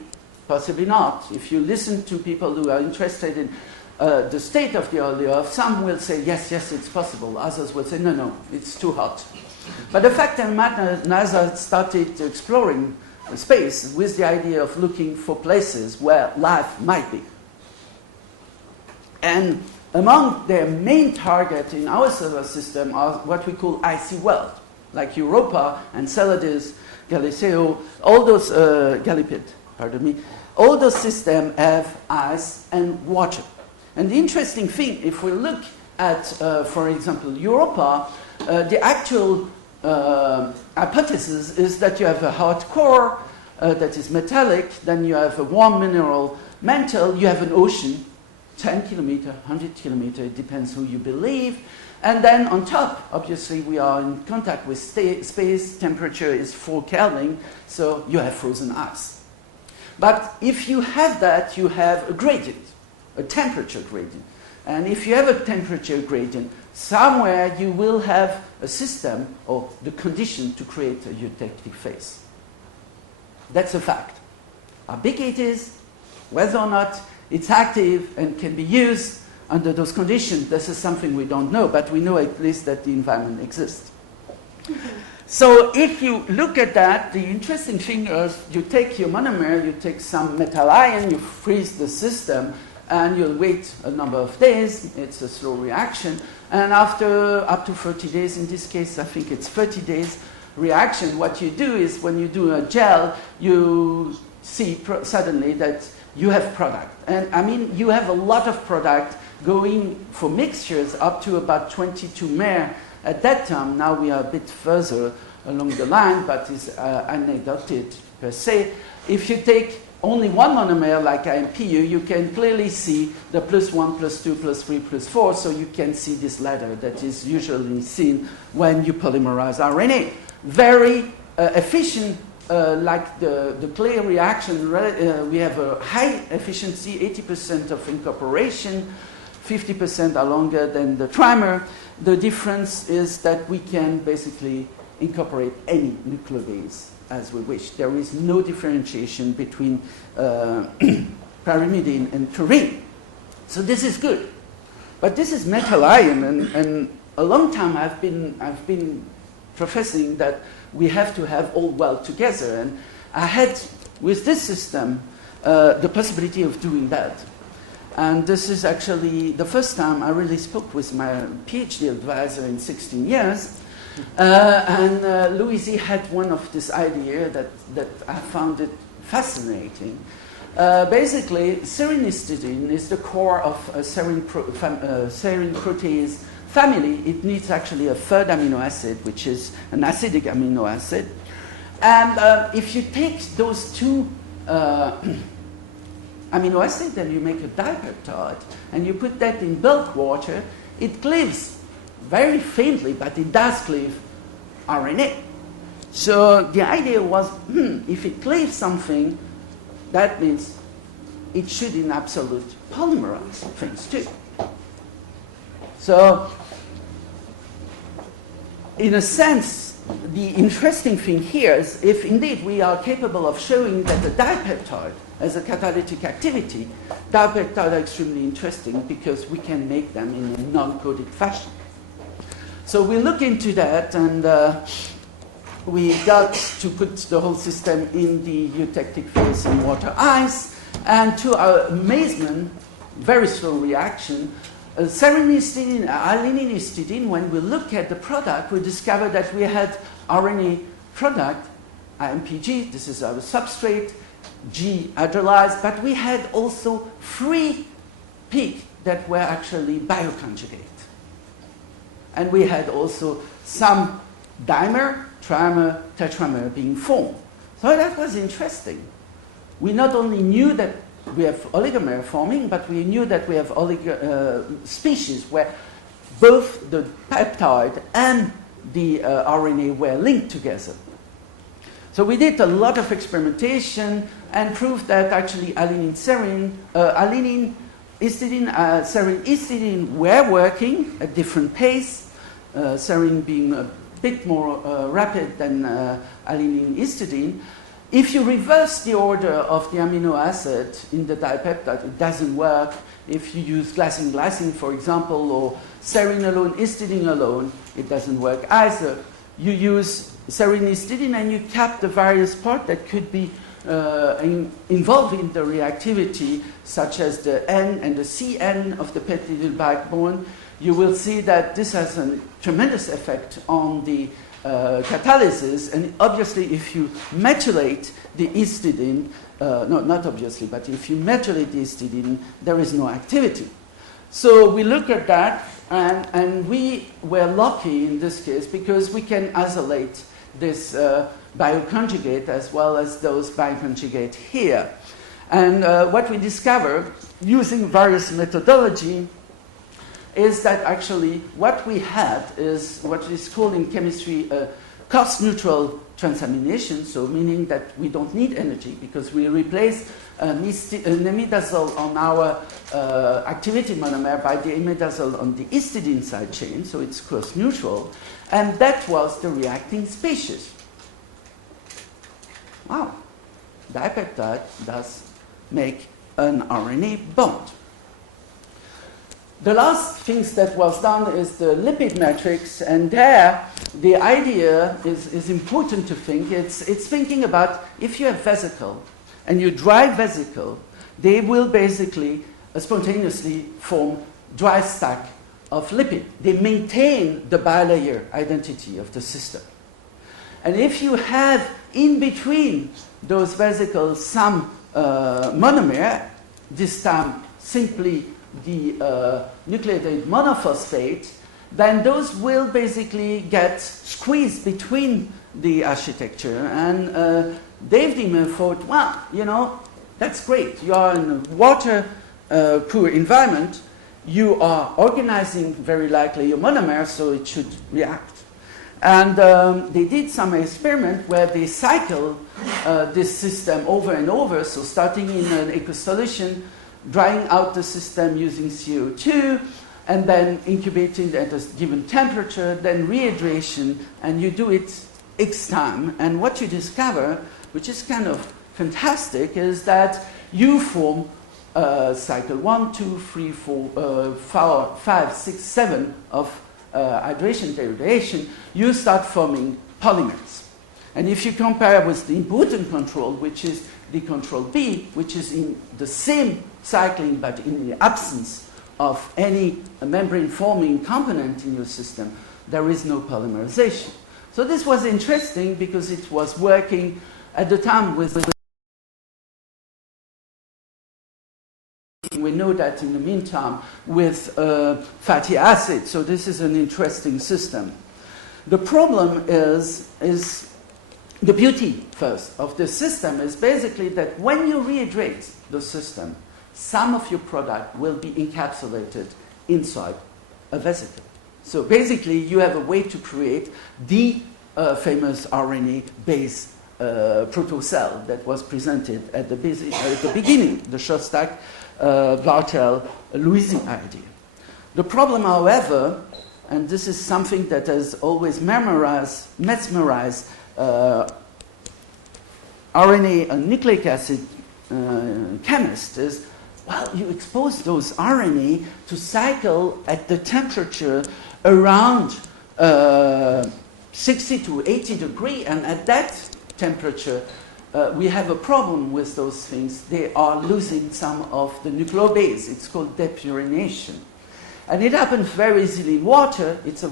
possibly not. If you listen to people who are interested in the state of the early Earth, some will say, yes, yes, it's possible. Others will say, no, no, it's too hot. But the fact that NASA started exploring space with the idea of looking for places where life might be. And among their main targets in our solar system are what we call icy worlds, like Europa, Enceladus, Galileo, all those, Gallipid, pardon me, all those systems have ice and water. And the interesting thing, if we look at, for example, Europa, the actual hypothesis is that you have a hard core that is metallic, then you have a warm mineral mantle, you have an ocean, 10 kilometer, 100 kilometer, it depends who you believe. And then on top, obviously, we are in contact with space, temperature is 4 Kelvin, so you have frozen ice. But if you have that, you have a gradient, a temperature gradient. And if you have a temperature gradient, somewhere you will have a system or the condition to create a eutectic phase. That's a fact. How big it is, whether or not it's active and can be used under those conditions, this is something we don't know, but we know at least that the environment exists. So if you look at that, the interesting thing is you take your monomer, you take some metal ion, you freeze the system, and you'll wait a number of days. It's a slow reaction. And after up to 30 days, in this case, I think it's 30 days reaction, what you do is when you do a gel, you see suddenly that you have product. And I mean, you have a lot of product going for mixtures up to about 22 mer at that time. Now we are a bit further along the line, but it's anecdoted per se. If you take only one monomer like IMPU, you can clearly see the +1, +2, +3, +4, so you can see this ladder that is usually seen when you polymerize RNA. Very efficient, like the clay reaction, we have a high efficiency, 80% of incorporation, 50% are longer than the trimer. The difference is that we can basically incorporate any nucleobase as we wish. There is no differentiation between pyrimidine and taurine. So this is good. But this is metal ion, and a long time I've been professing that we have to have all weld together. And I had, with this system, the possibility of doing that. And this is actually the first time I really spoke with my PhD advisor in 16 years. And Louise had one of this idea that I found it fascinating. Basically, serine is the core of a serine protease family. It needs actually a third amino acid, which is an acidic amino acid. And if you take those two amino acid, and you make a dipeptide, and you put that in bulk water, it cleaves very faintly, but it does cleave RNA. So the idea was, if it cleaves something, that means it should in absolute polymerize things too. So in a sense, the interesting thing here is if indeed we are capable of showing that the dipeptide has a catalytic activity, dipeptides are extremely interesting because we can make them in a non-coded fashion. So we look into that, and we got to put the whole system in the eutectic phase in water ice, and to our amazement, very slow reaction, serine histidine, alanine histidine, when we look at the product, we discover that we had RNA product, IMPG, this is our substrate, G hydrolyzed, but we had also 3 peaks that were actually bioconjugate. And we had also some dimer, trimer, tetramer being formed. So that was interesting. We not only knew that we have oligomer forming, but we knew that we have species where both the peptide and the RNA were linked together. So we did a lot of experimentation and proved that actually alanine, serine, alanine, histidine, serine, histidine were working at different pace, serine being a bit more rapid than alanine, histidine. If you reverse the order of the amino acid in the dipeptide, it doesn't work. If you use glycine, for example, or serine alone, histidine alone, it doesn't work either. You use serine, histidine, and you cap the various parts that could be involved in the reactivity, such as the N and the CN of the peptidyl backbone. You will see that this has a tremendous effect on the catalysis, and obviously if you methylate the histidine, no, not obviously, but if you methylate the histidine, there is no activity. So we look at that, and we were lucky in this case because we can isolate this bioconjugate as well as those bioconjugate here. And what we discover using various methodology is that actually what we had is what is called in chemistry cost-neutral transamination, so meaning that we don't need energy because we replace an imidazole on our activity monomer by the imidazole on the histidine side chain, so it's cost-neutral, and that was the reacting species. Wow, dipeptide does make an RNA bond. The last things that was done is the lipid matrix, and there the idea is important to think. It's thinking about if you have vesicle and you dry vesicle, they will basically spontaneously form dry stack of lipid. They maintain the bilayer identity of the system. And if you have in between those vesicles some monomer, this time simply the nucleotide monophosphate, then those will basically get squeezed between the architecture. And Dave Diemer thought, well, you know, that's great. You are in a water-poor environment. You are organizing very likely your monomer, so it should react. And they did some experiment where they cycle this system over and over, so starting in an aqueous solution, drying out the system using CO2, and then incubating at a given temperature, then rehydration, and you do it X time. And what you discover, which is kind of fantastic, is that you form cycle 1, 2, 3, 4, 5, 6, 7 of hydration degradation, you start forming polymers. And if you compare with the important control, which is the control B, which is in the same cycling but in the absence of any membrane-forming component in your system, there is no polymerization. So this was interesting because it was working at the time with. We know that in the meantime with fatty acids, so this is an interesting system. The problem is the beauty, first, of the system is basically that when you rehydrate the system, some of your product will be encapsulated inside a vesicle. So basically, you have a way to create the famous RNA-based protocell that was presented at the beginning, the Shostak, Bartel, Louisi idea. The problem, however, and this is something that has always mesmerized RNA and nucleic acid chemists, is, well, you expose those RNA to cycle at the temperature around 60 to 80 degrees, and at that temperature, we have a problem with those things. They are losing some of the nucleobase. It's called depurination. And it happens very easily in water. It's a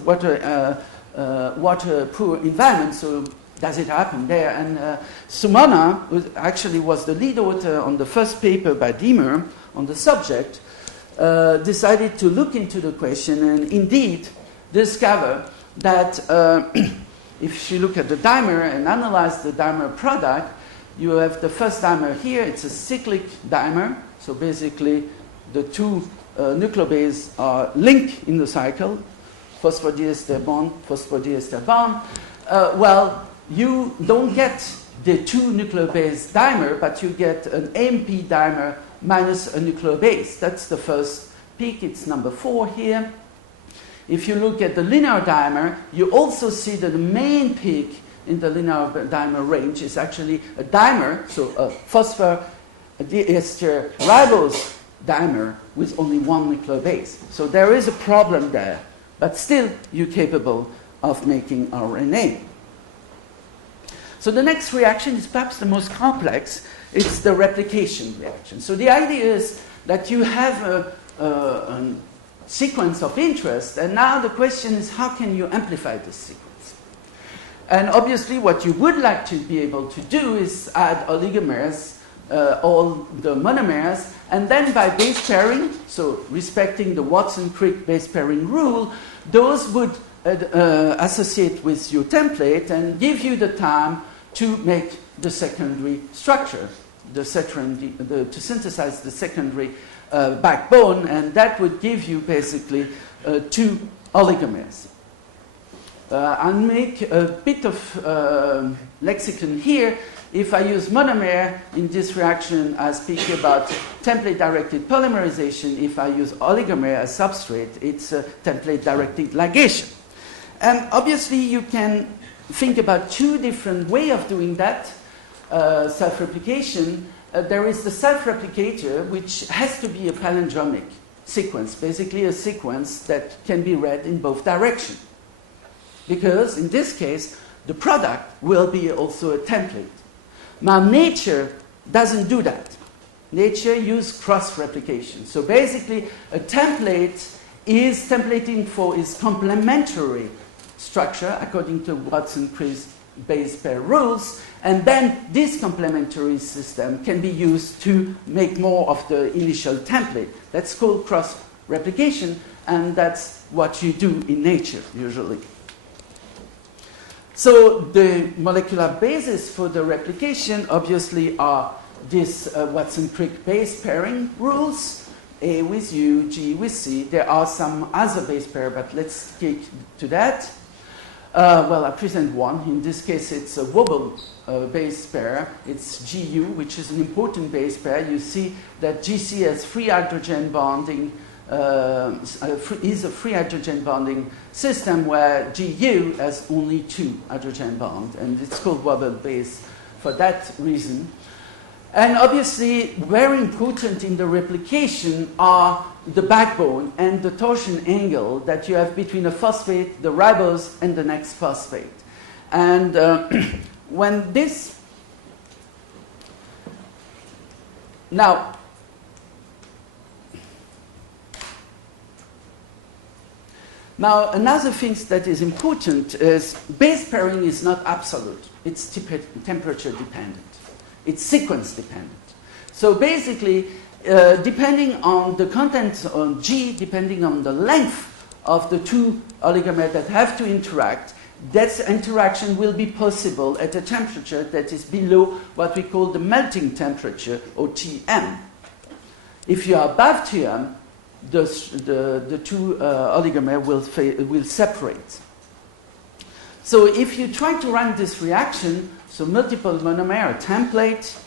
water-poor environment, so does it happen there? And Monnard, who actually was the lead author on the first paper by Diemer on the subject, decided to look into the question and indeed discover that if you look at the dimer and analyze the dimer product, you have the first dimer here. It's a cyclic dimer. So basically, the two nucleobases are linked in the cycle, phosphodiester bond, phosphodiester bond. Well, you don't get the two nucleobase dimer, but you get an AMP dimer minus a nucleobase. That's the first peak. It's number 4 here. If you look at the linear dimer, you also see that the main peak in the linear dimer range is actually a dimer, so a phosphodiester ribose dimer with only one nucleobase. So there is a problem there, but still you're capable of making RNA. So the next reaction is perhaps the most complex. It's the replication reaction. So the idea is that you have a sequence of interest, and now the question is, how can you amplify this sequence? And obviously what you would like to be able to do is add oligomers, all the monomers, and then by base pairing, so respecting the Watson-Crick base pairing rule, those would associate with your template and give you the time to make the secondary structure, to synthesize the secondary backbone, and that would give you basically 2 oligomers. I'll make a bit of lexicon here. If I use monomer in this reaction, I speak about template-directed polymerization. If I use oligomer as substrate, it's template-directed ligation. And obviously, you can think about 2 different ways of doing that. Self-replication. There is the self-replicator, which has to be a palindromic sequence, basically a sequence that can be read in both directions. Because in this case, the product will be also a template. Now, nature doesn't do that. Nature uses cross-replication. So basically, a template is templating for its complementary structure according to Watson-Crick base pair rules, and then this complementary system can be used to make more of the initial template. That's called cross-replication, and that's what you do in nature usually. So the molecular basis for the replication obviously are this Watson-Crick base pairing rules, A with U, G with C. There are some other base pair, but let's stick to that. Well, I present one. In this case, it's a wobble base pair. It's GU, which is an important base pair. You see that GC has free hydrogen bonding, is a free hydrogen bonding system, where GU has only 2 hydrogen bonds, and it's called wobble base for that reason. And obviously, very important in the replication are the backbone and the torsion angle that you have between a phosphate, the ribose, and the next phosphate. And when this... Now, another thing that is important is base pairing is not absolute. It's temperature dependent. It's sequence dependent. So basically, depending on the content on G, depending on the length of the 2 oligomers that have to interact, that interaction will be possible at a temperature that is below what we call the melting temperature, or Tm. If you are above Tm, the two oligomers will separate. So if you try to run this reaction, so multiple monomer template,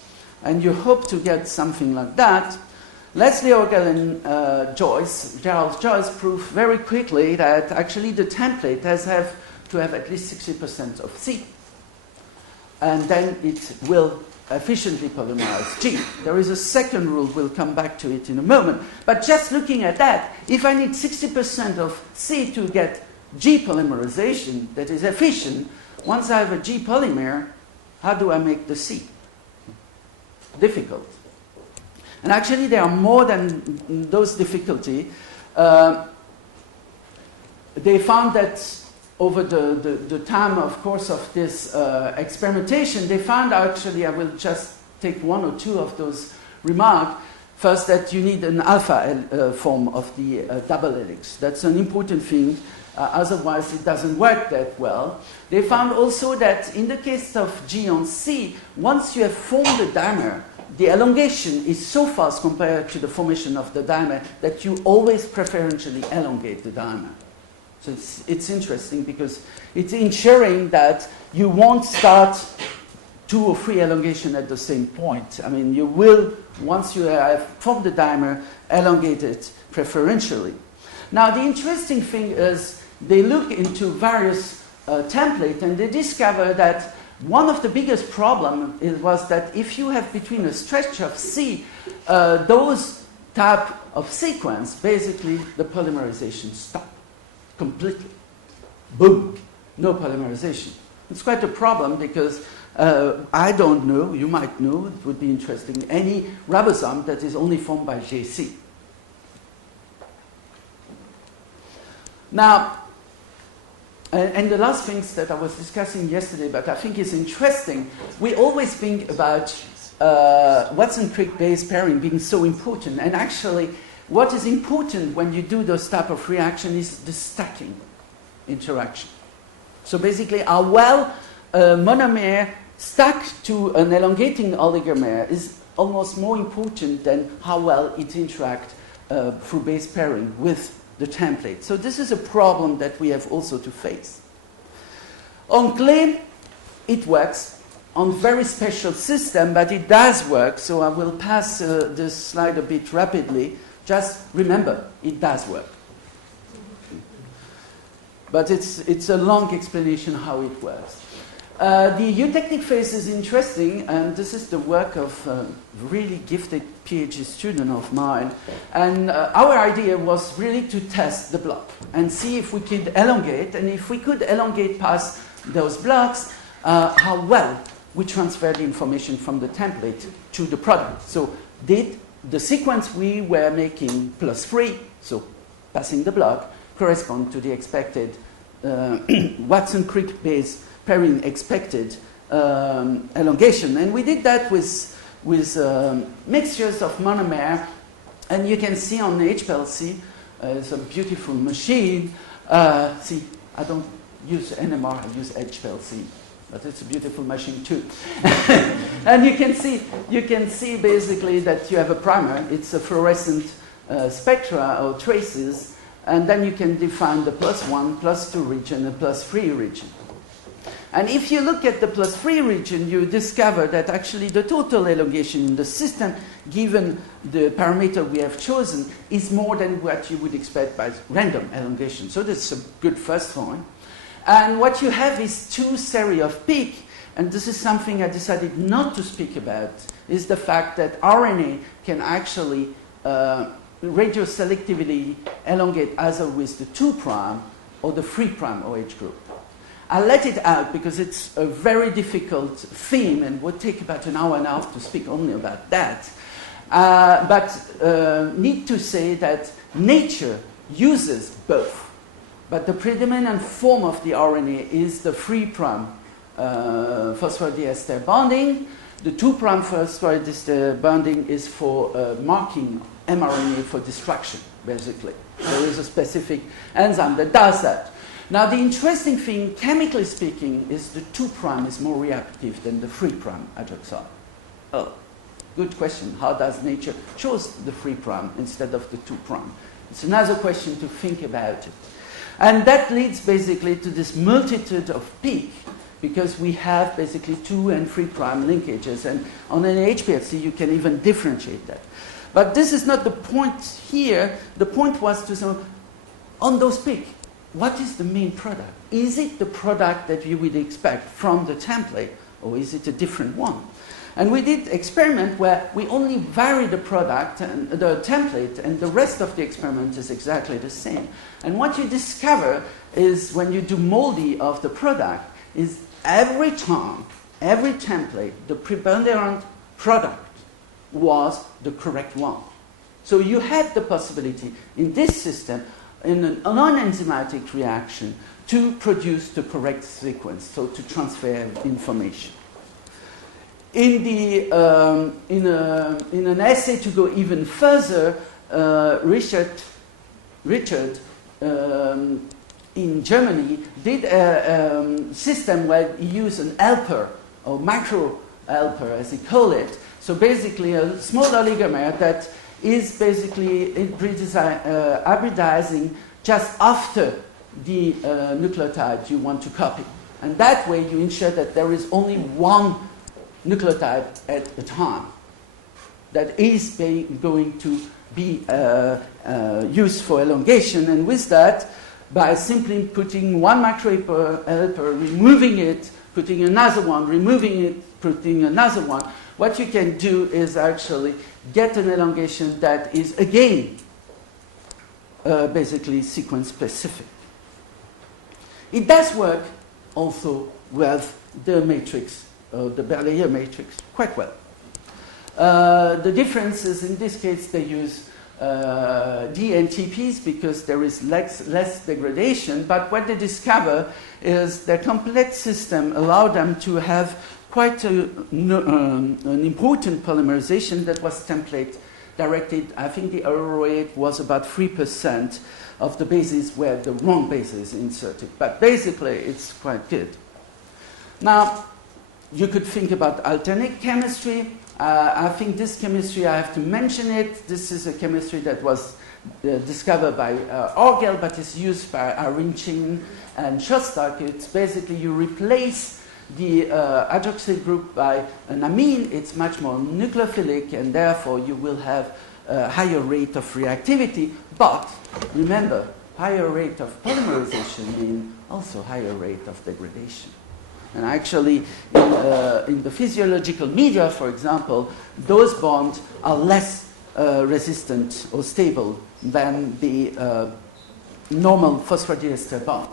and you hope to get something like that, Leslie Orgel and Gerald Joyce proved very quickly that actually the template has to have at least 60% of C. And then it will efficiently polymerize G. There is a second rule, we'll come back to it in a moment. But just looking at that, if I need 60% of C to get G polymerization that is efficient, once I have a G polymer, how do I make the C? Difficult. And actually, there are more than those difficulties. They found that over the time, of course, of this experimentation, they found actually, I will just take one or two of those remarks. First, that you need an alpha form of the double helix. That's an important thing. Otherwise, it doesn't work that well. They found also that in the case of G on C, once you have formed the dimer, the elongation is so fast compared to the formation of the dimer that you always preferentially elongate the dimer. So it's interesting because it's ensuring that you won't start 2 or 3 elongation at the same point. I mean, you will, once you have formed the dimer, elongate it preferentially. Now, the interesting thing is they look into various templates and they discover that one of the biggest problems was that if you have between a stretch of C, those type of sequence, basically the polymerization stops completely. Boom, no polymerization. It's quite a problem because I don't know, you might know, it would be interesting, any ribosome that is only formed by JC. Now, and the last things that I was discussing yesterday, but I think is interesting, we always think about Watson-Crick base pairing being so important. And actually, what is important when you do those type of reaction is the stacking interaction. So basically, how well a monomer stacked to an elongating oligomer is almost more important than how well it interacts through base pairing with the template. So this is a problem that we have also to face. On clay, it works on very special system, but it does work. So I will pass this slide a bit rapidly. Just remember, it does work. But it's a long explanation how it works. The eutechnic phase is interesting, and this is the work of a really gifted PhD student of mine. And our idea was really to test the block and see if we could elongate, and if we could elongate past those blocks, how well we transfer the information from the template to the product. So did the sequence we were making +3, so passing the block, correspond to the expected Watson-Crick base pairing expected elongation. And we did that with mixtures of monomer, and you can see on the HPLC, it's a beautiful machine. See, I don't use NMR, I use HPLC, but it's a beautiful machine too. And you can see basically that you have a primer. It's a fluorescent spectra or traces, and then you can define the +1, +2 region, and +3 region. And if you look at the +3 region, you discover that actually the total elongation in the system, given the parameter we have chosen, is more than what you would expect by random elongation. So that's a good first point. And what you have is 2 series of peaks, and this is something I decided not to speak about, is the fact that RNA can actually radioselectively elongate either with the 2' or the 3' OH group. I let it out because it's a very difficult theme and would take about an hour and a half to speak only about that. But need to say that nature uses both. But the predominant form of the RNA is the 3' phosphorodiester bonding. The 2' phosphorodiester bonding is for marking mRNA for destruction, basically. There is a specific enzyme that does that. Now, the interesting thing, chemically speaking, is the 2' is more reactive than the 3' hydroxide. Oh, good question. How does nature choose the 3' instead of the 2'? It's another question to think about it. And that leads basically to this multitude of peaks, because we have basically 2' and 3' linkages. And on an HPLC, you can even differentiate that. But this is not the point here. The point was to say, on those peaks, what is the main product? Is it the product that you would expect from the template, or is it a different one? And we did experiment where we only vary the product and the template, and the rest of the experiment is exactly the same. And what you discover is when you do MOLDI of the product is every time, every template, the preponderant product was the correct one. So you had the possibility in this system, in a non-enzymatic reaction, to produce the correct sequence, so to transfer information. In an essay to go even further, Richard in Germany did a system where he used an helper, or macro helper as he called it. So basically a small oligomer that is basically hybridizing just after the nucleotide you want to copy. And that way you ensure that there is only one nucleotide at a time that is going to be used for elongation. And with that, by simply putting one macro helper, removing it, putting another one, removing it, putting another one, what you can do is actually get an elongation that is, again, basically sequence specific. It does work also with the matrix, the Berleyer matrix, quite well. The difference is, in this case, they use D and TPs because there is less degradation, but what they discover is their complex system allowed them to have quite an important polymerization that was template directed. I think the error rate was about 3% of the bases where the wrong bases inserted, but basically it's quite good. Now, you could think about alternate chemistry. I think this chemistry, I have to mention it. This is a chemistry that was discovered by Orgel, but is used by Arinchin and Shostak. It's basically you replace the hydroxyl group by an amine. It's much more nucleophilic, and therefore you will have a higher rate of reactivity. But remember, higher rate of polymerization means also higher rate of degradation. And actually, in the physiological media, for example, those bonds are less resistant or stable than the normal phosphodiester bond.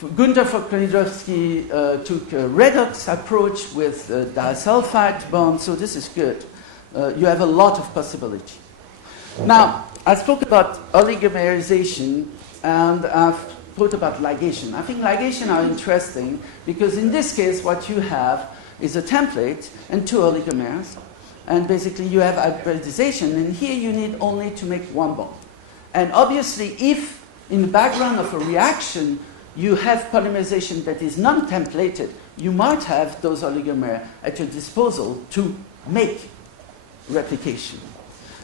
Günter Foklinowski took a redox approach with disulfide bond, so this is good. You have a lot of possibility. Now, I spoke about oligomerization, and I've thought about ligation. I think ligation are interesting because in this case what you have is a template and two oligomers, and basically you have hybridization, and here you need only to make one bond. And obviously if in the background of a reaction you have polymerization that is non-templated, you might have those oligomers at your disposal to make replication.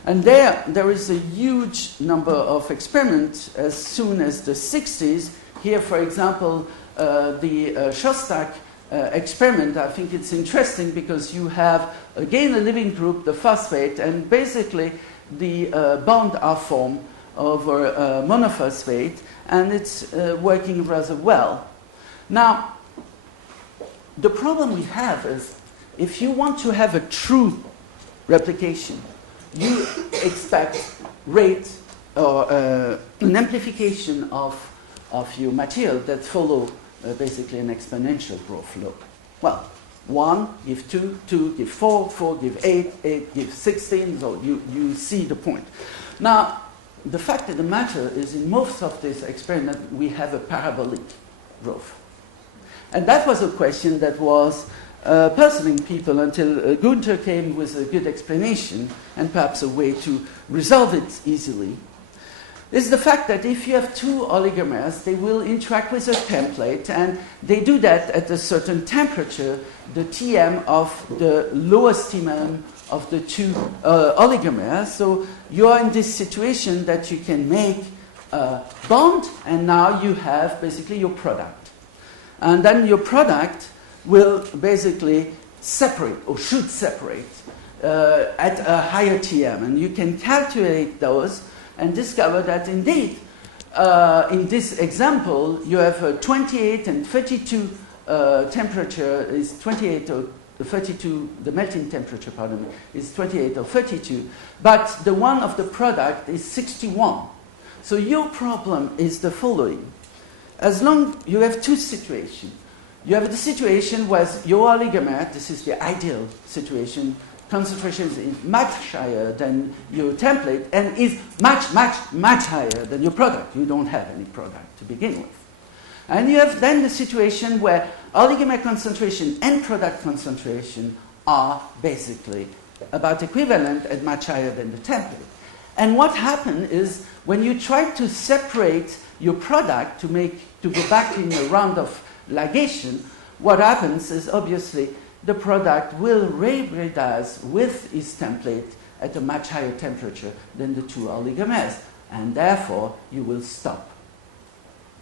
And there is a huge number of experiments as soon as the 60s. Here, for example, the Shostak experiment, I think it's interesting because you have, again, a living group, the phosphate, and basically the bond are formed over monophosphate, and it's working rather well. Now, the problem we have is if you want to have a true replication, you expect rate or an amplification of your material that follow basically an exponential growth loop. Well, 1 give 2, 2 give 4, 4 give 8, 8 give 16, so you see the point. Now, the fact of the matter is in most of this experiment we have a parabolic growth. And that was a question that was puzzling people until Günther came with a good explanation and perhaps a way to resolve it easily. is the fact that if you have two oligomers, they will interact with a template, and they do that at a certain temperature, the Tm of the lowest Tm of the two oligomers. So you are in this situation that you can make a bond, and now you have basically your product. And then your product will basically separate, or should separate, at a higher Tm. And you can calculate those and discover that indeed, in this example, you have a 28 and 32 temperature is 28 or 32, the melting temperature, pardon me, is 28 or 32, but the one of the product is 61. So your problem is the following. As long you have two situations. You have the situation where your oligomer, this is the ideal situation, concentration is much higher than your template and is much, much, much higher than your product. You don't have any product to begin with. And you have then the situation where oligomer concentration and product concentration are basically about equivalent and much higher than the template. And what happens is when you try to separate your product to go back in a round of ligation, what happens is obviously the product will rehybridize with its template at a much higher temperature than the two oligomers, and therefore you will stop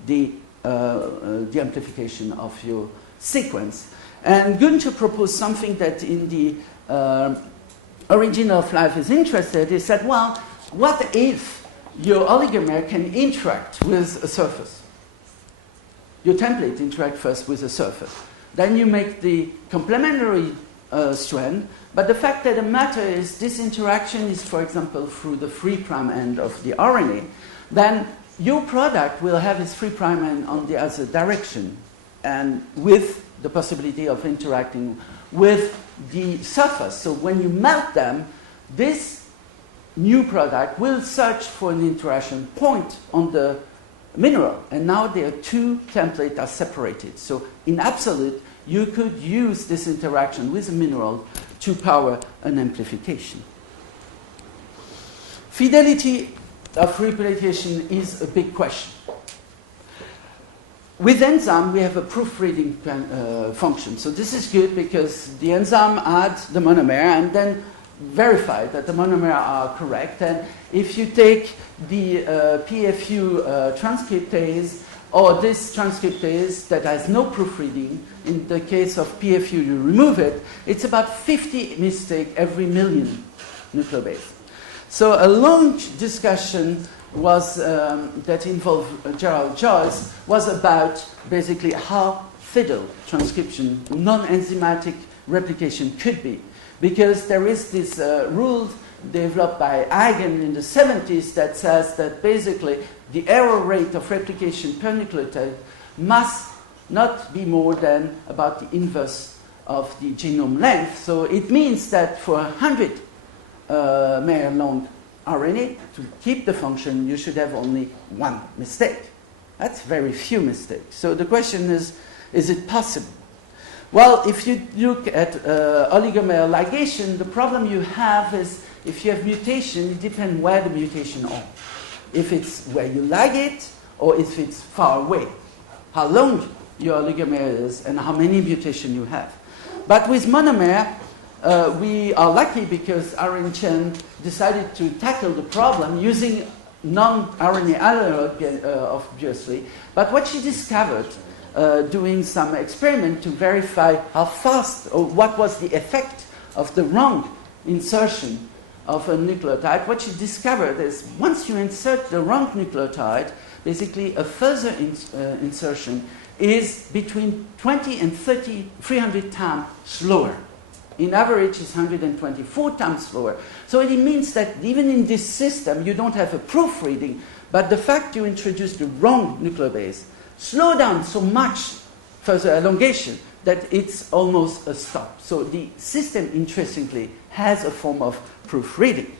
the amplification of your sequence. And Günther proposed something that in the Origin of Life is interested. He said, well, what if your oligomer can interact with a surface? Your template interact first with a surface. Then you make the complementary strand, but the fact that the matter is this interaction is, for example, through the 3' end of the RNA, then your product will have its 3' end on the other direction, and with the possibility of interacting with the surface. So when you melt them, this new product will search for an interaction point on the mineral, and now their two templates are separated. So in absolute, you could use this interaction with a mineral to power an amplification. Fidelity of replication is a big question. With enzyme, we have a proofreading function. So this is good because the enzyme adds the monomer and then verify that the monomers are correct. And if you take the PFU transcriptase, or this transcriptase that has no proofreading, in the case of PFU you remove it, it's about 50 mistakes every million nucleobase. So a long discussion was that involved Gerald Joyce was about basically how fiddle transcription, non-enzymatic replication could be. Because there is this rule developed by Hagen in the 70s that says that basically the error rate of replication per nucleotide must not be more than about the inverse of the genome length. So it means that for 100 mer long RNA, to keep the function, you should have only one mistake. That's very few mistakes. So the question is it possible? Well, if you look at oligomer ligation, the problem you have is if you have mutation, it depends where the mutation are. If it's where you ligate or if it's far away. How long your oligomer is and how many mutations you have. But with monomer, we are lucky because Aaron Chen decided to tackle the problem using non-RNA analog, obviously. But what she discovered doing some experiment to verify how fast or what was the effect of the wrong insertion of a nucleotide, what she discovered is once you insert the wrong nucleotide, basically a further insertion is between 20 and 300 times slower. In average, it's 124 times slower. So it means that even in this system, you don't have a proofreading, but the fact you introduce the wrong nucleobase slow down so much further elongation that it's almost a stop. So the system, interestingly, has a form of proofreading.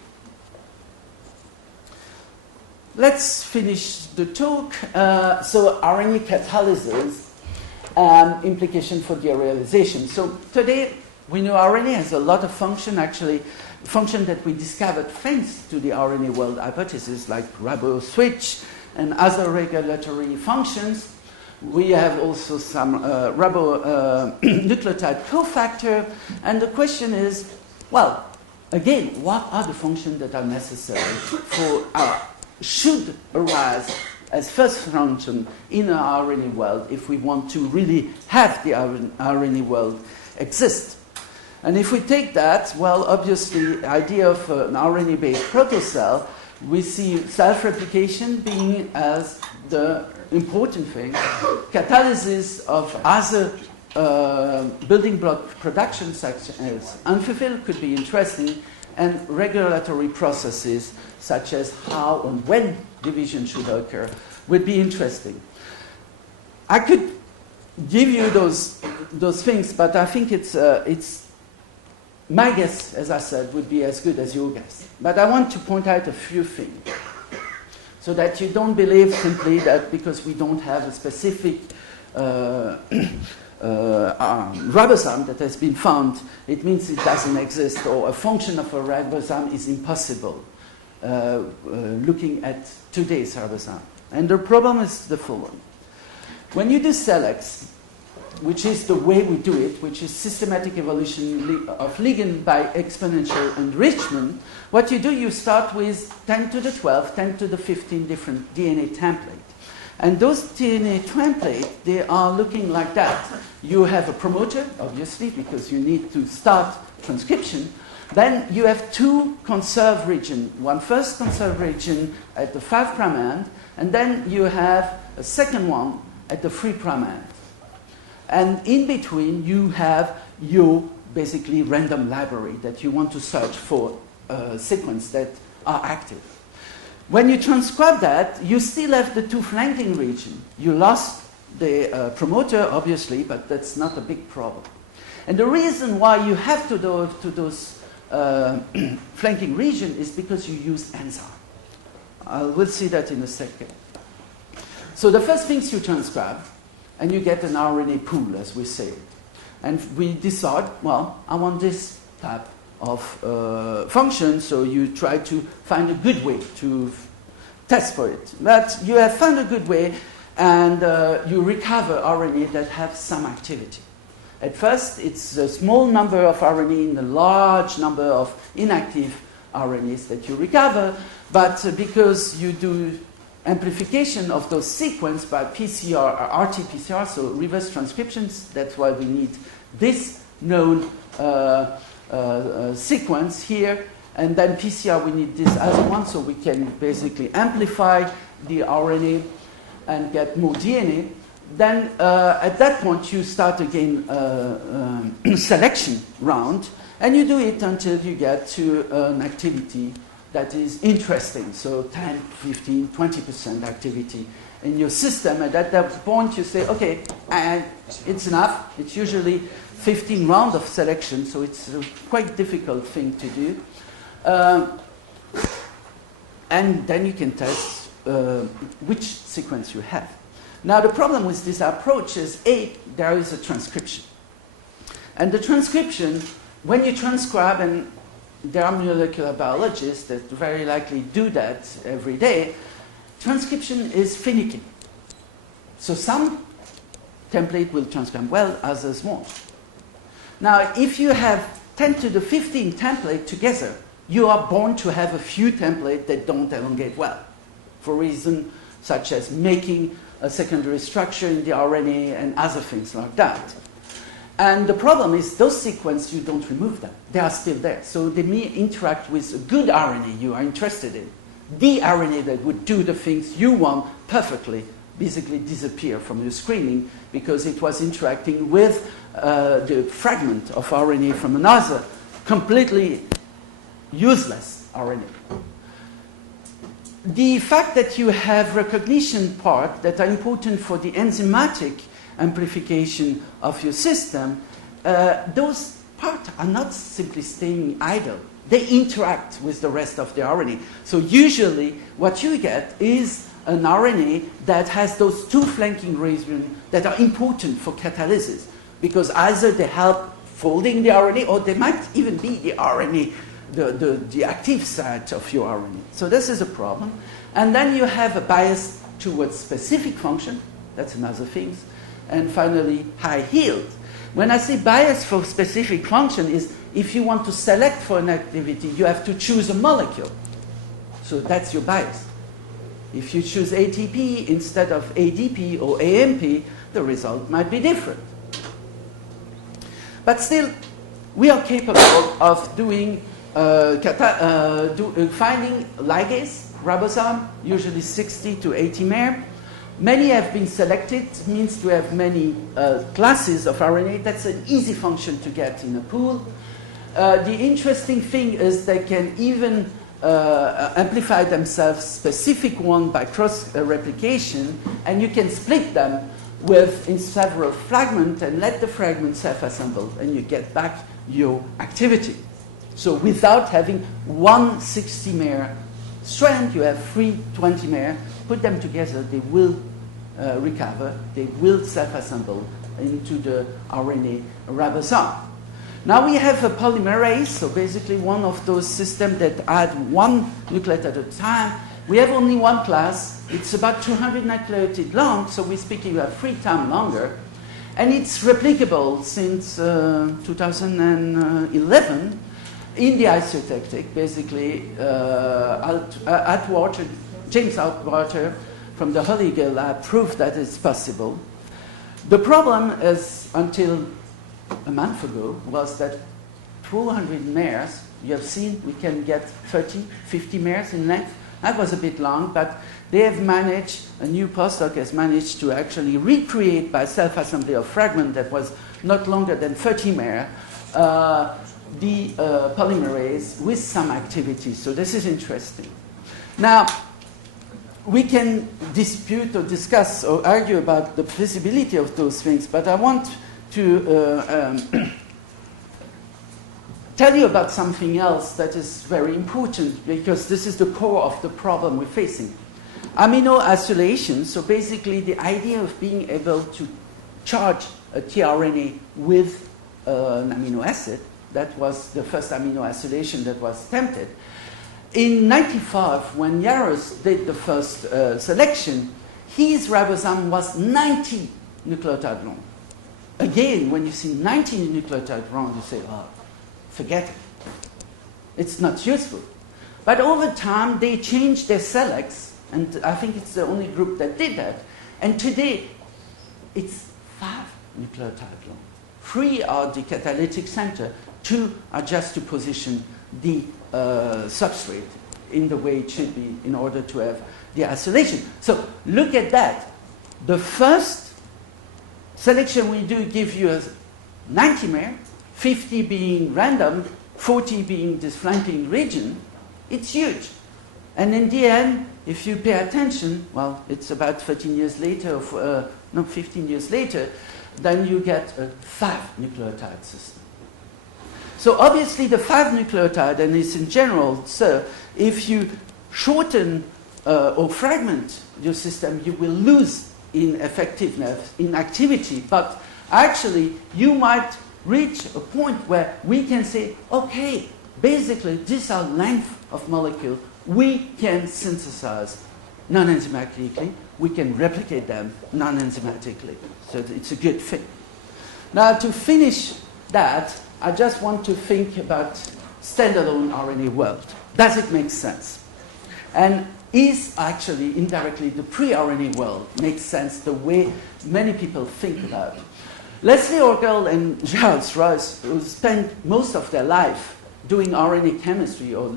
Let's finish the talk. So RNA catalysis, implication for derealization. So today, we know RNA has a lot of function. Actually, function that we discovered thanks to the RNA world hypothesis, like rabo switch and other regulatory functions. We have also some ribonucleotide cofactor, and the question is, well, again, what are the functions that are necessary for should arise as first function in our RNA world if we want to really have the RNA world exist? And if we take that, well, obviously, the idea of an RNA-based protocell, we see self-replication being as the important thing, catalysis of other building block production such as unfulfilled could be interesting, and regulatory processes such as how and when division should occur would be interesting. I could give you those things, but I think it's my guess, as I said, would be as good as your guess. But I want to point out a few things so that you don't believe simply that because we don't have a specific ribosome that has been found, it means it doesn't exist, or a function of a ribosome is impossible, looking at today's ribosome. And the problem is the following. When you do SELEX, which is the way we do it, which is systematic evolution of ligand by exponential enrichment, what you do, you start with 10 to the 12, 10 to the 15 different DNA templates. And those DNA templates, they are looking like that. You have a promoter, obviously, because you need to start transcription. Then you have two conserved regions. One first conserved region at the 5' end, and then you have a second one at the 3' end. And in between, you have your basically random library that you want to search for sequences that are active. When you transcribe that, you still have the two flanking regions. You lost the promoter, obviously, but that's not a big problem. And the reason why you have to go to those flanking regions is because you use enzyme. We'll see that in a second. So the first things you transcribe, and you get an RNA pool, as we say it. And we decide, well, I want this type of function, so you try to find a good way to test for it. But you have found a good way, and you recover RNA that have some activity. At first, it's a small number of RNA in a large number of inactive RNAs that you recover, but because you do amplification of those sequences by PCR or RT-PCR, so reverse transcriptions, that's why we need this known sequence here, and then PCR we need this other one, so we can basically amplify the RNA and get more DNA. Then at that point you start again selection round, and you do it until you get to an activity that is interesting, so 10, 15, 20% activity in your system, and at that point you say, okay, it's enough. It's usually 15 rounds of selection, so it's a quite difficult thing to do. And then you can test which sequence you have. Now the problem with this approach is, there is a transcription. And the transcription, when you transcribe, and there are molecular biologists that very likely do that every day, transcription is finicky. So some template will transcribe well, others won't. Now, if you have 10 to the 15 template together, you are born to have a few templates that don't elongate well, for reasons such as making a secondary structure in the RNA and other things like that. And the problem is those sequences, you don't remove them. They are still there. So they may interact with a good RNA you are interested in. The RNA that would do the things you want perfectly basically disappear from your screening because it was interacting with the fragment of RNA from another completely useless RNA. The fact that you have recognition parts that are important for the enzymatic amplification of your system, those parts are not simply staying idle. They interact with the rest of the RNA. So usually what you get is an RNA that has those two flanking regions that are important for catalysis, because either they help folding the RNA or they might even be the RNA the active site of your RNA. So this is a problem. And then you have a bias towards specific function. That's another thing. And finally, high yield. When I say bias for specific function is if you want to select for an activity, you have to choose a molecule. So that's your bias. If you choose ATP instead of ADP or AMP, the result might be different. But still, we are capable of doing finding ligase, ribosome, usually 60 to 80 mer. Many have been selected, means to have many classes of RNA. That's an easy function to get in a pool. The interesting thing is they can even amplify themselves, specific one by cross replication, and you can split them in several fragments and let the fragments self-assemble, and you get back your activity. So without having one 60 mer strand, you have 3 20 mer. Put them together, they will recover, they will self-assemble into the RNA ribosome. Now we have a polymerase, so basically one of those systems that add one nucleotide at a time. We have only one class. It's about 200 nucleotides long, so we speak you have 3 times longer. And it's replicable since 2011 in the isotectic, basically James Atwater from the Holliger lab proved that it's possible. The problem is, until a month ago, was that 200 mers, you have seen we can get 30, 50 mers in length. That was a bit long, but they have managed, a new postdoc has managed to actually recreate by self-assembly of fragment that was not longer than 30 mer, the polymerase with some activity. So this is interesting. Now, we can dispute or discuss or argue about the feasibility of those things, but I want to tell you about something else that is very important, because this is the core of the problem we're facing. Amino acylation, so basically the idea of being able to charge a tRNA with an amino acid, that was the first amino acylation that was attempted. In 1995, when Yaros did the first selection, his ribosome was 90 nucleotide long. Again, when you see 90 nucleotide long, you say, oh, forget it. It's not useful. But over time, they changed their selects, and I think it's the only group that did that. And today, it's 5 nucleotide long. 3 are the catalytic center, 2 are just to position the substrate in the way it should be in order to have the acylation. So look at that. The first selection we do give you a 90 mer, 50 being random, 40 being this flanking region. It's huge. And in the end, if you pay attention, well, it's about 13 years later, 15 years later, then you get a 5 nucleotide system. So obviously the 5 nucleotide, and it's in general, so if you shorten or fragment your system, you will lose in effectiveness, in activity, but actually you might reach a point where we can say, okay, basically these are length of molecule, we can synthesize non-enzymatically, we can replicate them non-enzymatically. So it's a good thing. Now to finish that, I just want to think about standalone RNA world. Does it make sense? And is actually indirectly the pre-RNA world makes sense the way many people think about it? Leslie Orgel and Giles Ross, who spent most of their life doing RNA chemistry, or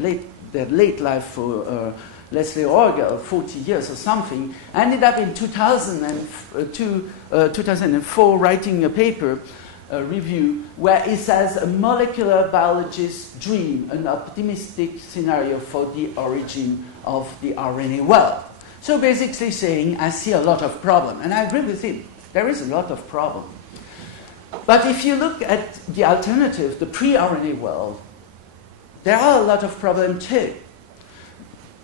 their late life for Leslie Orgel, 40 years or something, ended up in 2004 writing a paper, a review, where he says a molecular biologist's dream, an optimistic scenario for the origin of the RNA world. So basically saying, I see a lot of problem. And I agree with him. There is a lot of problem. But if you look at the alternative, the pre-RNA world, there are a lot of problems too.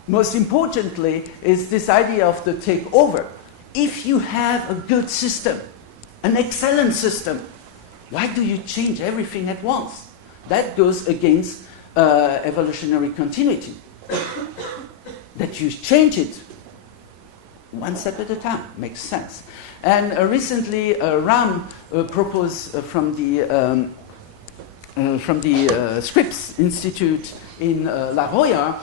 Most importantly is this idea of the takeover. If you have a good system, an excellent system, why do you change everything at once? That goes against evolutionary continuity, that you change it one step at a time. Makes sense. And recently, Ram proposed from the Scripps Institute in La Jolla,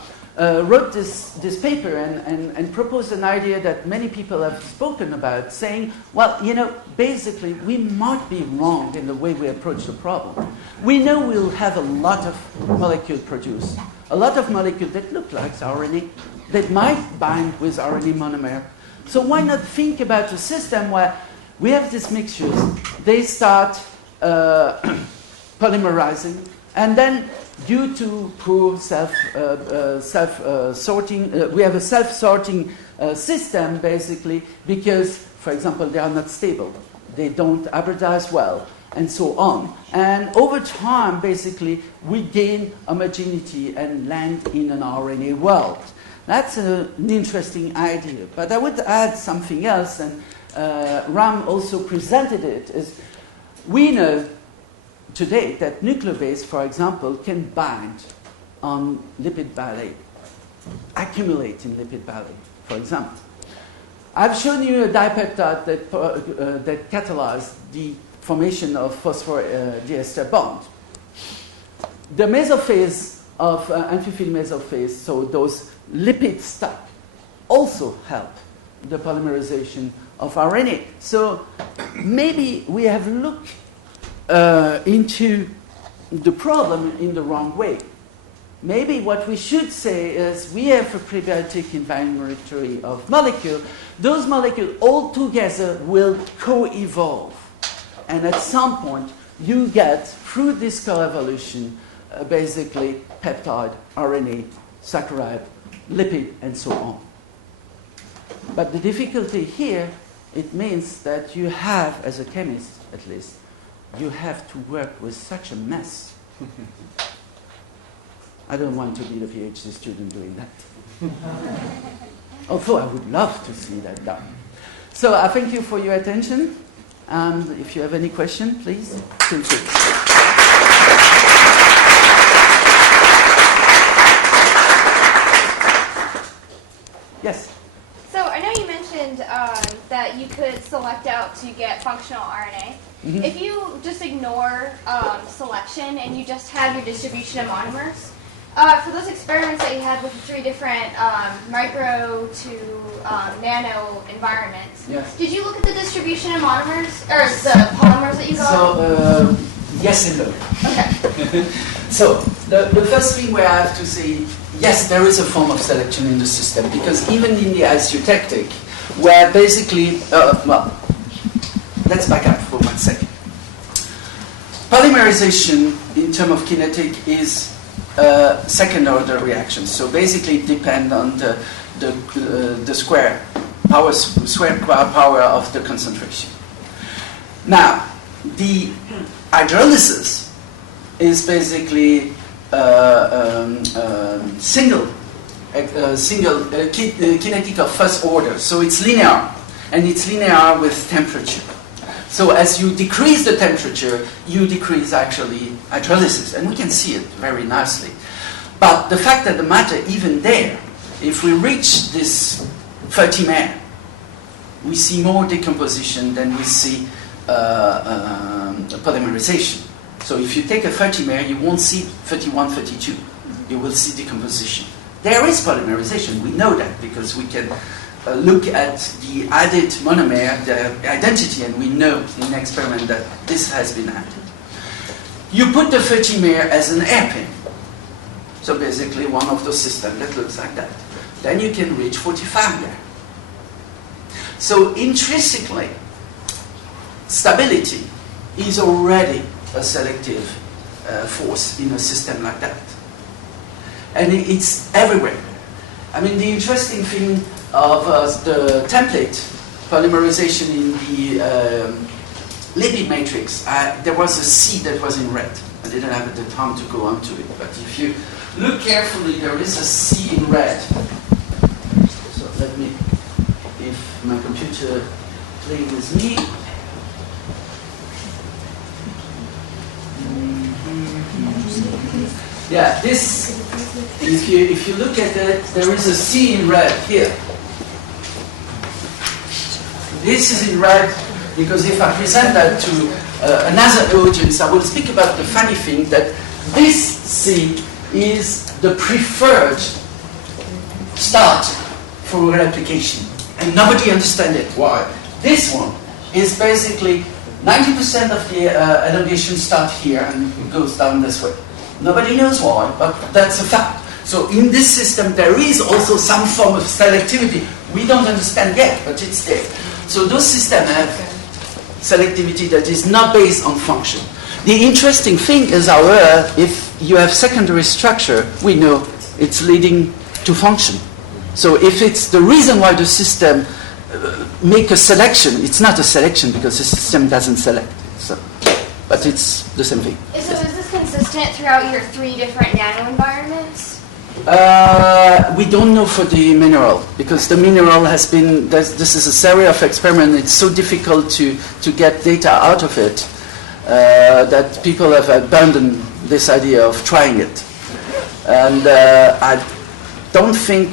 wrote this paper and proposed an idea that many people have spoken about, saying, well, you know, basically we might be wrong in the way we approach the problem. We know we'll have a lot of molecules produced, a lot of molecules that look like RNA, that might bind with RNA monomer. So why not think about a system where we have these mixtures, they start polymerizing, and then due to poor self-sorting, we have a self-sorting system, basically, because, for example, they are not stable. They don't hybridize well, and so on. And over time, basically, we gain homogeneity and land in an RNA world. That's an interesting idea. But I would add something else, and Ram also presented it, is we know today that nucleobase, for example, can bind on lipid valley, accumulate in lipid valley, for example. I've shown you a dipeptide that catalyzed the formation of phosphor-diester bond. The mesophase of amphiphil mesophase, so those lipid stuck, also help the polymerization of RNA. So maybe we have looked into the problem in the wrong way. Maybe what we should say is we have a prebiotic inventory of molecules. Those molecules all together will co-evolve. And at some point, you get, through this co-evolution, basically peptide, RNA, saccharide, lipid, and so on. But the difficulty here, it means that you have, as a chemist at least, you have to work with such a mess. I don't want to be the PhD student doing that. Although I would love to see that done. So I thank you for your attention. And if you have any question, please feel free. Yes? So I know you mentioned that you could select out to get functional RNA. Mm-hmm. If you just ignore selection and you just have your distribution of monomers, for those experiments that you had with the 3 different micro to nano environments, yes. Did you look at the distribution of monomers, or the polymers that you got? So, yes and no. Okay. So, the first thing where I have to say, yes, there is a form of selection in the system, because even in the isotactic, where basically, well, let's back up for 1 second. Polymerization, in terms of kinetic, is second-order reaction. So basically, it depends on the square power of the concentration. Now, the hydrolysis is basically single kinetic of first order. So it's linear, and it's linear with temperature. So as you decrease the temperature, you decrease actually hydrolysis, and we can see it very nicely. But the fact of the matter, even there, if we reach this 30 mer, we see more decomposition than we see polymerization. So if you take a 30 mer, you won't see 31, 32. You will see decomposition. There is polymerization. We know that because we can look at the added monomer, the identity, and we know in experiment that this has been added. You put the 30 mer as an hairpin. So basically one of those systems that looks like that. Then you can reach 45 mer. So intrinsically, stability is already a selective force in a system like that. And it's everywhere. I mean, the interesting thing of the template polymerization in the lipid matrix, there was a C that was in red. I didn't have the time to go on to it, but if you look carefully, there is a C in red. So let me, if my computer plays with me. Yeah, this, if you look at it, there is a C in red here. This is in red because if I present that to another audience, I will speak about the funny thing that this C is the preferred start for replication. And nobody understands it. Why? This one is basically 90% of the elongation start here and goes down this way. Nobody knows why, but that's a fact. So in this system, there is also some form of selectivity. We don't understand yet, but it's there. So those systems have selectivity that is not based on function. The interesting thing is, however, if you have secondary structure, we know it's leading to function. So if it's the reason why the system make a selection, it's not a selection because the system doesn't select. So, but it's the same thing. So is this consistent throughout your 3 different nano-environments? We don't know for the mineral because the mineral has been, this is a series of experiments. It's so difficult to get data out of it that people have abandoned this idea of trying it. And I don't think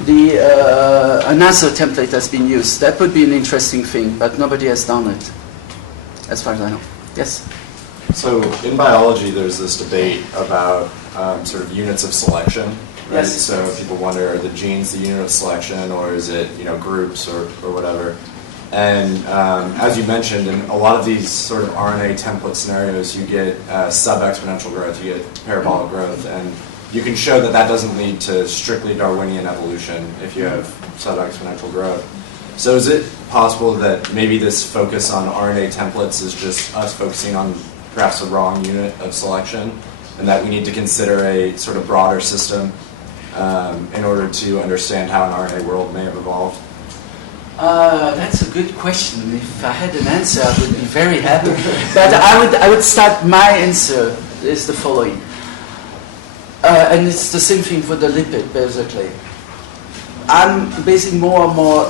another template has been used. That would be an interesting thing, but nobody has done it, as far as I know. Yes? So in biology, there's this debate about sort of units of selection. Right? Yes. So people wonder, are the genes the unit of selection, or is it groups or whatever? And as you mentioned, in a lot of these sort of RNA template scenarios, you get sub-exponential growth, you get parabolic growth, and you can show that that doesn't lead to strictly Darwinian evolution if you have sub-exponential growth. So is it possible that maybe this focus on RNA templates is just us focusing on perhaps a wrong unit of selection, and that we need to consider a sort of broader system in order to understand how an RNA world may have evolved? That's a good question. If I had an answer, I would be very happy. But I would start, my answer is the following. And it's the same thing for the lipid, basically. I'm basing more and more,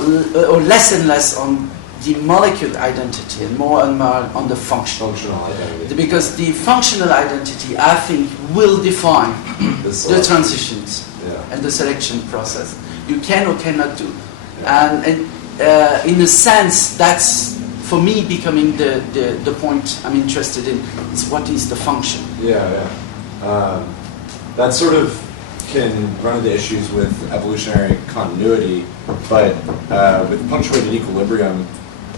or less and less on the molecule identity and more on the functional identity. Because the functional identity, I think, will define the transitions and the selection process. You can or cannot do. And in a sense, that's, for me, becoming the point I'm interested in, is what is the function. That sort of can run into issues with evolutionary continuity, but with punctuated equilibrium,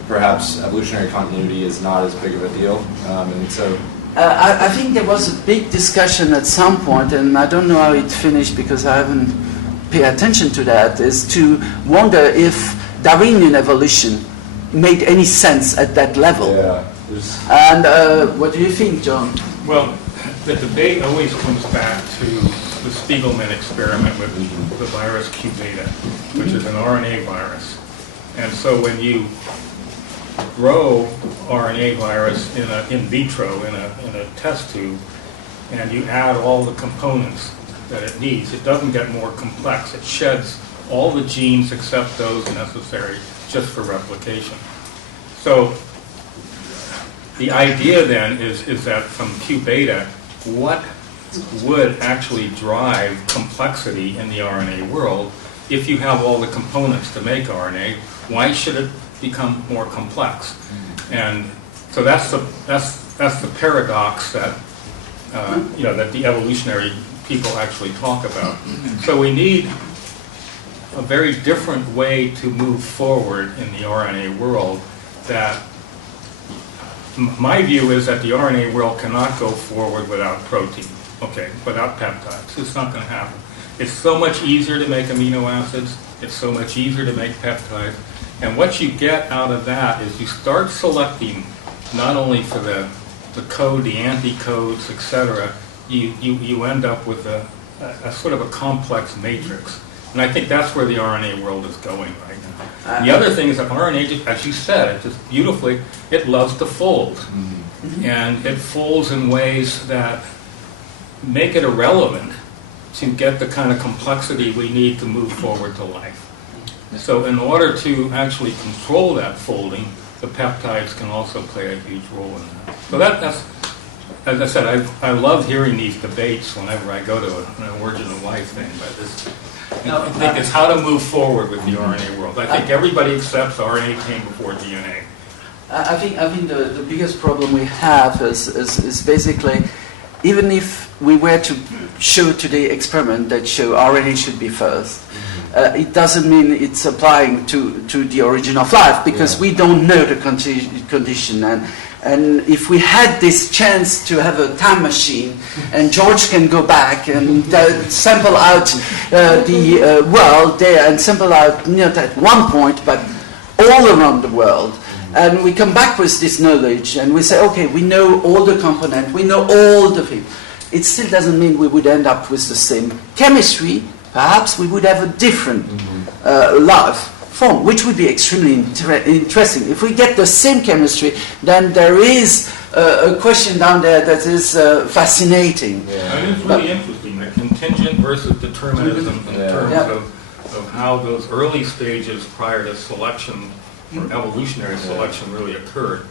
perhaps evolutionary continuity is not as big of a deal. And so, I think there was a big discussion at some point, and I don't know how it finished because I haven't paid attention to that, is to wonder if Darwinian evolution made any sense at that level. And what do you think, John? Well, the debate always comes back to the Spiegelman experiment with the virus Q beta, which is an RNA virus. And so when you grow RNA virus in vitro in a test tube, and you add all the components that it needs, it doesn't get more complex. It sheds all the genes except those necessary just for replication. So the idea then is that from Q beta, what would actually drive complexity in the RNA world? If you have all the components to make RNA, why should it become more complex? And so that's the paradox that that the evolutionary people actually talk about. So we need a very different way to move forward in the RNA world. That my view is that the RNA world cannot go forward without protein, without peptides. It's not going to happen. It's so much easier to make amino acids. It's so much easier to make peptides. And what you get out of that is you start selecting not only for the code, the anticodes, etc. You end up with a sort of a complex matrix. And I think that's where the RNA world is going right now. The other thing is that RNA, as you said, it just beautifully, it loves to fold. Mm-hmm. And it folds in ways that make it irrelevant to get the kind of complexity we need to move forward to life. So in order to actually control that folding, the peptides can also play a huge role in that. So as I said, I love hearing these debates whenever I go to an origin of life thing, but I think it's how to move forward with the RNA world. I think everybody accepts RNA came before DNA. I think the biggest problem we have is basically, even if we were to show today experiment that show RNA should be first, it doesn't mean it's applying to the origin of life, because we don't know the condition. And if we had this chance to have a time machine, and George can go back and sample out the world there, and sample out not at one point, but all around the world, and we come back with this knowledge, and we say, okay, we know all the components, we know all the things. It still doesn't mean we would end up with the same chemistry. Perhaps we would have a different life form, which would be extremely interesting. If we get the same chemistry, then there is a question down there that is fascinating. And it's really interesting, the contingent versus determinism in terms of how those early stages prior to selection, or evolutionary selection, really occurred.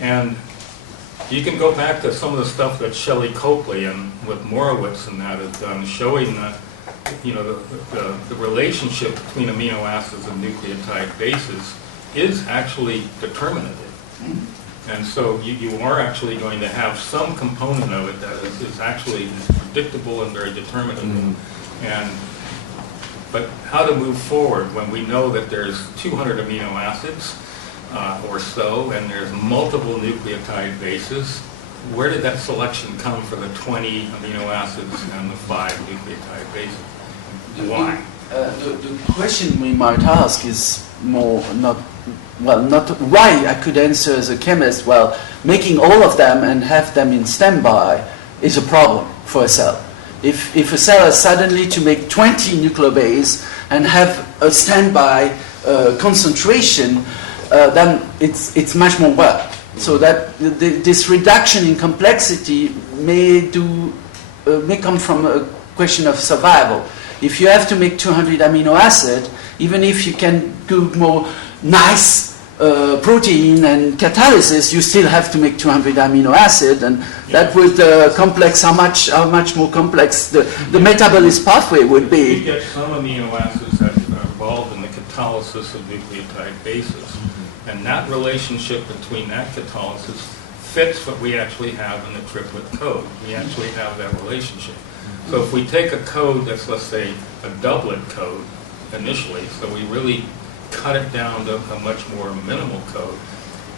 And you can go back to some of the stuff that Shelley Copley and with Morowitz and that has done, showing that the relationship between amino acids and nucleotide bases is actually determinative. And so you are actually going to have some component of it that is actually predictable and very determinative. But how to move forward when we know that there's 200 amino acids or so, and there's multiple nucleotide bases? Where did that selection come for the 20 amino acids and the 5 nucleotide bases? Why? The question we might ask is more not why. I could answer as a chemist, well, making all of them and have them in standby is a problem for a cell. If a cell is suddenly to make 20 nucleobase and have a standby concentration, then it's much more work. So that this reduction in complexity may come from a question of survival. If you have to make 200 amino acid, even if you can do more nice protein and catalysis, you still have to make 200 amino acid, and that would complex how much more complex the metabolism pathway would be. You get some amino acids that are involved in the catalysis of nucleotide bases, and that relationship between that catalysis fits what we actually have in the triplet code. We actually have that relationship. So if we take a code that's, let's say, a doublet code initially, so we really cut it down to a much more minimal code,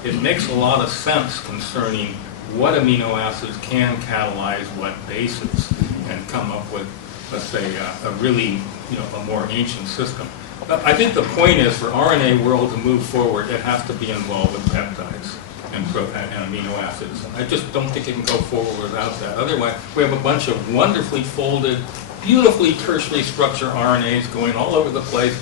it makes a lot of sense concerning what amino acids can catalyze what bases and come up with, let's say, a really, a more ancient system. But I think the point is for RNA world to move forward, it has to be involved with peptides and amino acids. I just don't think it can go forward without that. Otherwise, we have a bunch of wonderfully folded, beautifully tertiary structure RNAs going all over the place,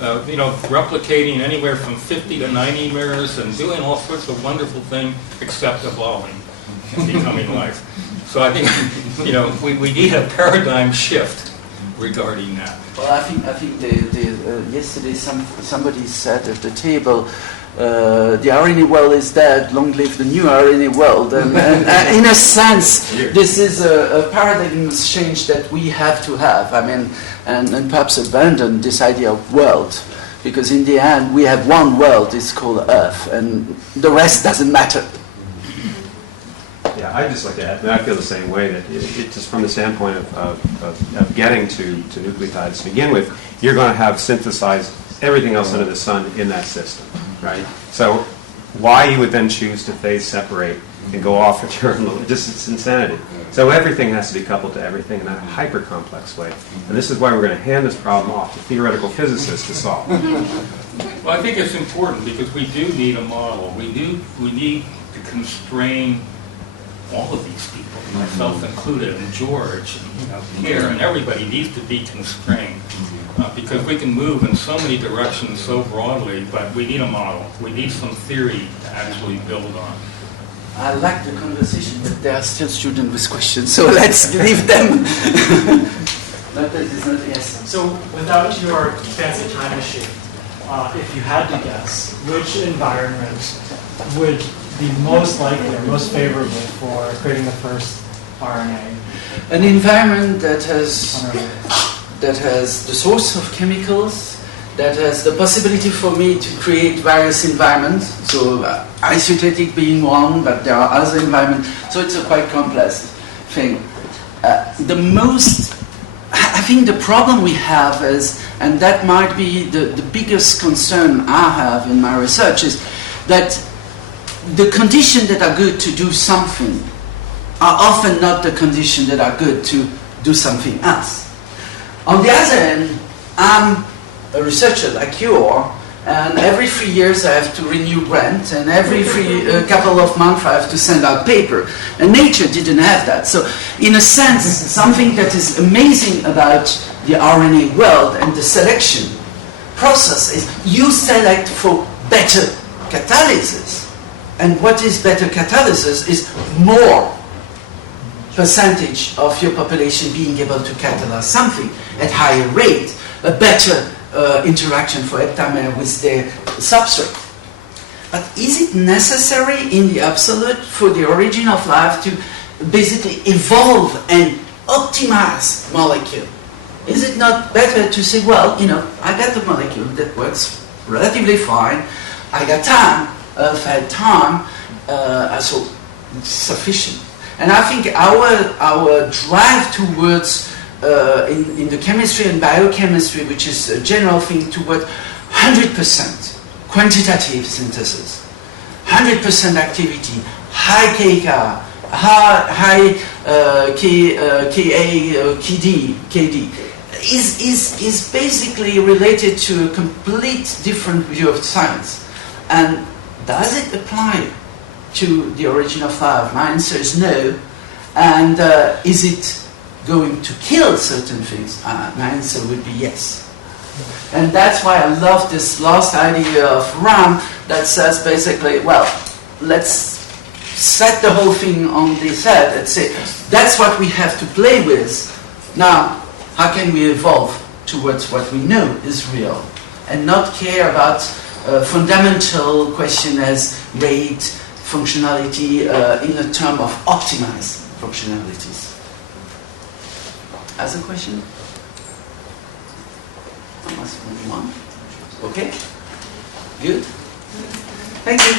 replicating anywhere from 50 to 90 mirrors and doing all sorts of wonderful things except evolving and becoming life. So I think, we need a paradigm shift regarding that. Well, I think yesterday somebody said at the table, the RNA world is dead, long live the new RNA world. And in a sense, this is a paradigm change that we have to have. I mean, and perhaps abandon this idea of world. Because in the end, we have one world, it's called Earth, and the rest doesn't matter. Yeah, I'd just like to add, I feel the same way, that it just from the standpoint of getting to nucleotides to begin with, you're going to have synthesized everything else under the sun in that system, right? So why you would then choose to phase separate and go off at your own, it's insanity. So everything has to be coupled to everything in a hyper-complex way. And this is why we're going to hand this problem off to theoretical physicists to solve. Well, I think it's important because we do need a model. We need to constrain all of these people, myself included, and George, and Pierre, and everybody needs to be constrained because we can move in so many directions so broadly, but we need a model. We need some theory to actually build on. I like the conversation, but there are still students with questions, so let's leave them. Yes. So without your fancy time machine, if you had to guess, which environment would be most likely or most favorable for creating the first RNA? An environment that on has Earth? the source of chemicals, that has the possibility for me to create various environments, so isotopic being one, but there are other environments, so it's a quite complex thing. I think the problem we have is, and that might be the biggest concern I have in my research, is that the conditions that are good to do something are often not the conditions that are good to do something else. On the other hand, I'm a researcher like you are, and every 3 years I have to renew grant, and every couple of months I have to send out paper. And nature didn't have that. So in a sense, something that is amazing about the RNA world and the selection process is you select for better catalysis. And what is better catalysis is more percentage of your population being able to catalyze something at higher rate, a better interaction for heptamer with their substrate. But is it necessary in the absolute for the origin of life to basically evolve and optimize molecule? Is it not better to say, well, I got the molecule that works relatively fine, I got time, fed time, so it's sufficient. And I think our drive towards in the chemistry and biochemistry, which is a general thing, toward 100% quantitative synthesis, 100% activity, high kCa, high KD, is basically related to a complete different view of science. And does it apply to the origin of life? My answer is no. And is it going to kill certain things? My answer would be yes. And that's why I love this last idea of RAM that says basically, well, let's set the whole thing on this head and say, that's what we have to play with. Now, how can we evolve towards what we know is real and not care about fundamental question as rate, functionality in a term of optimized functionalities? As a question? One. Okay? Good? Thank you.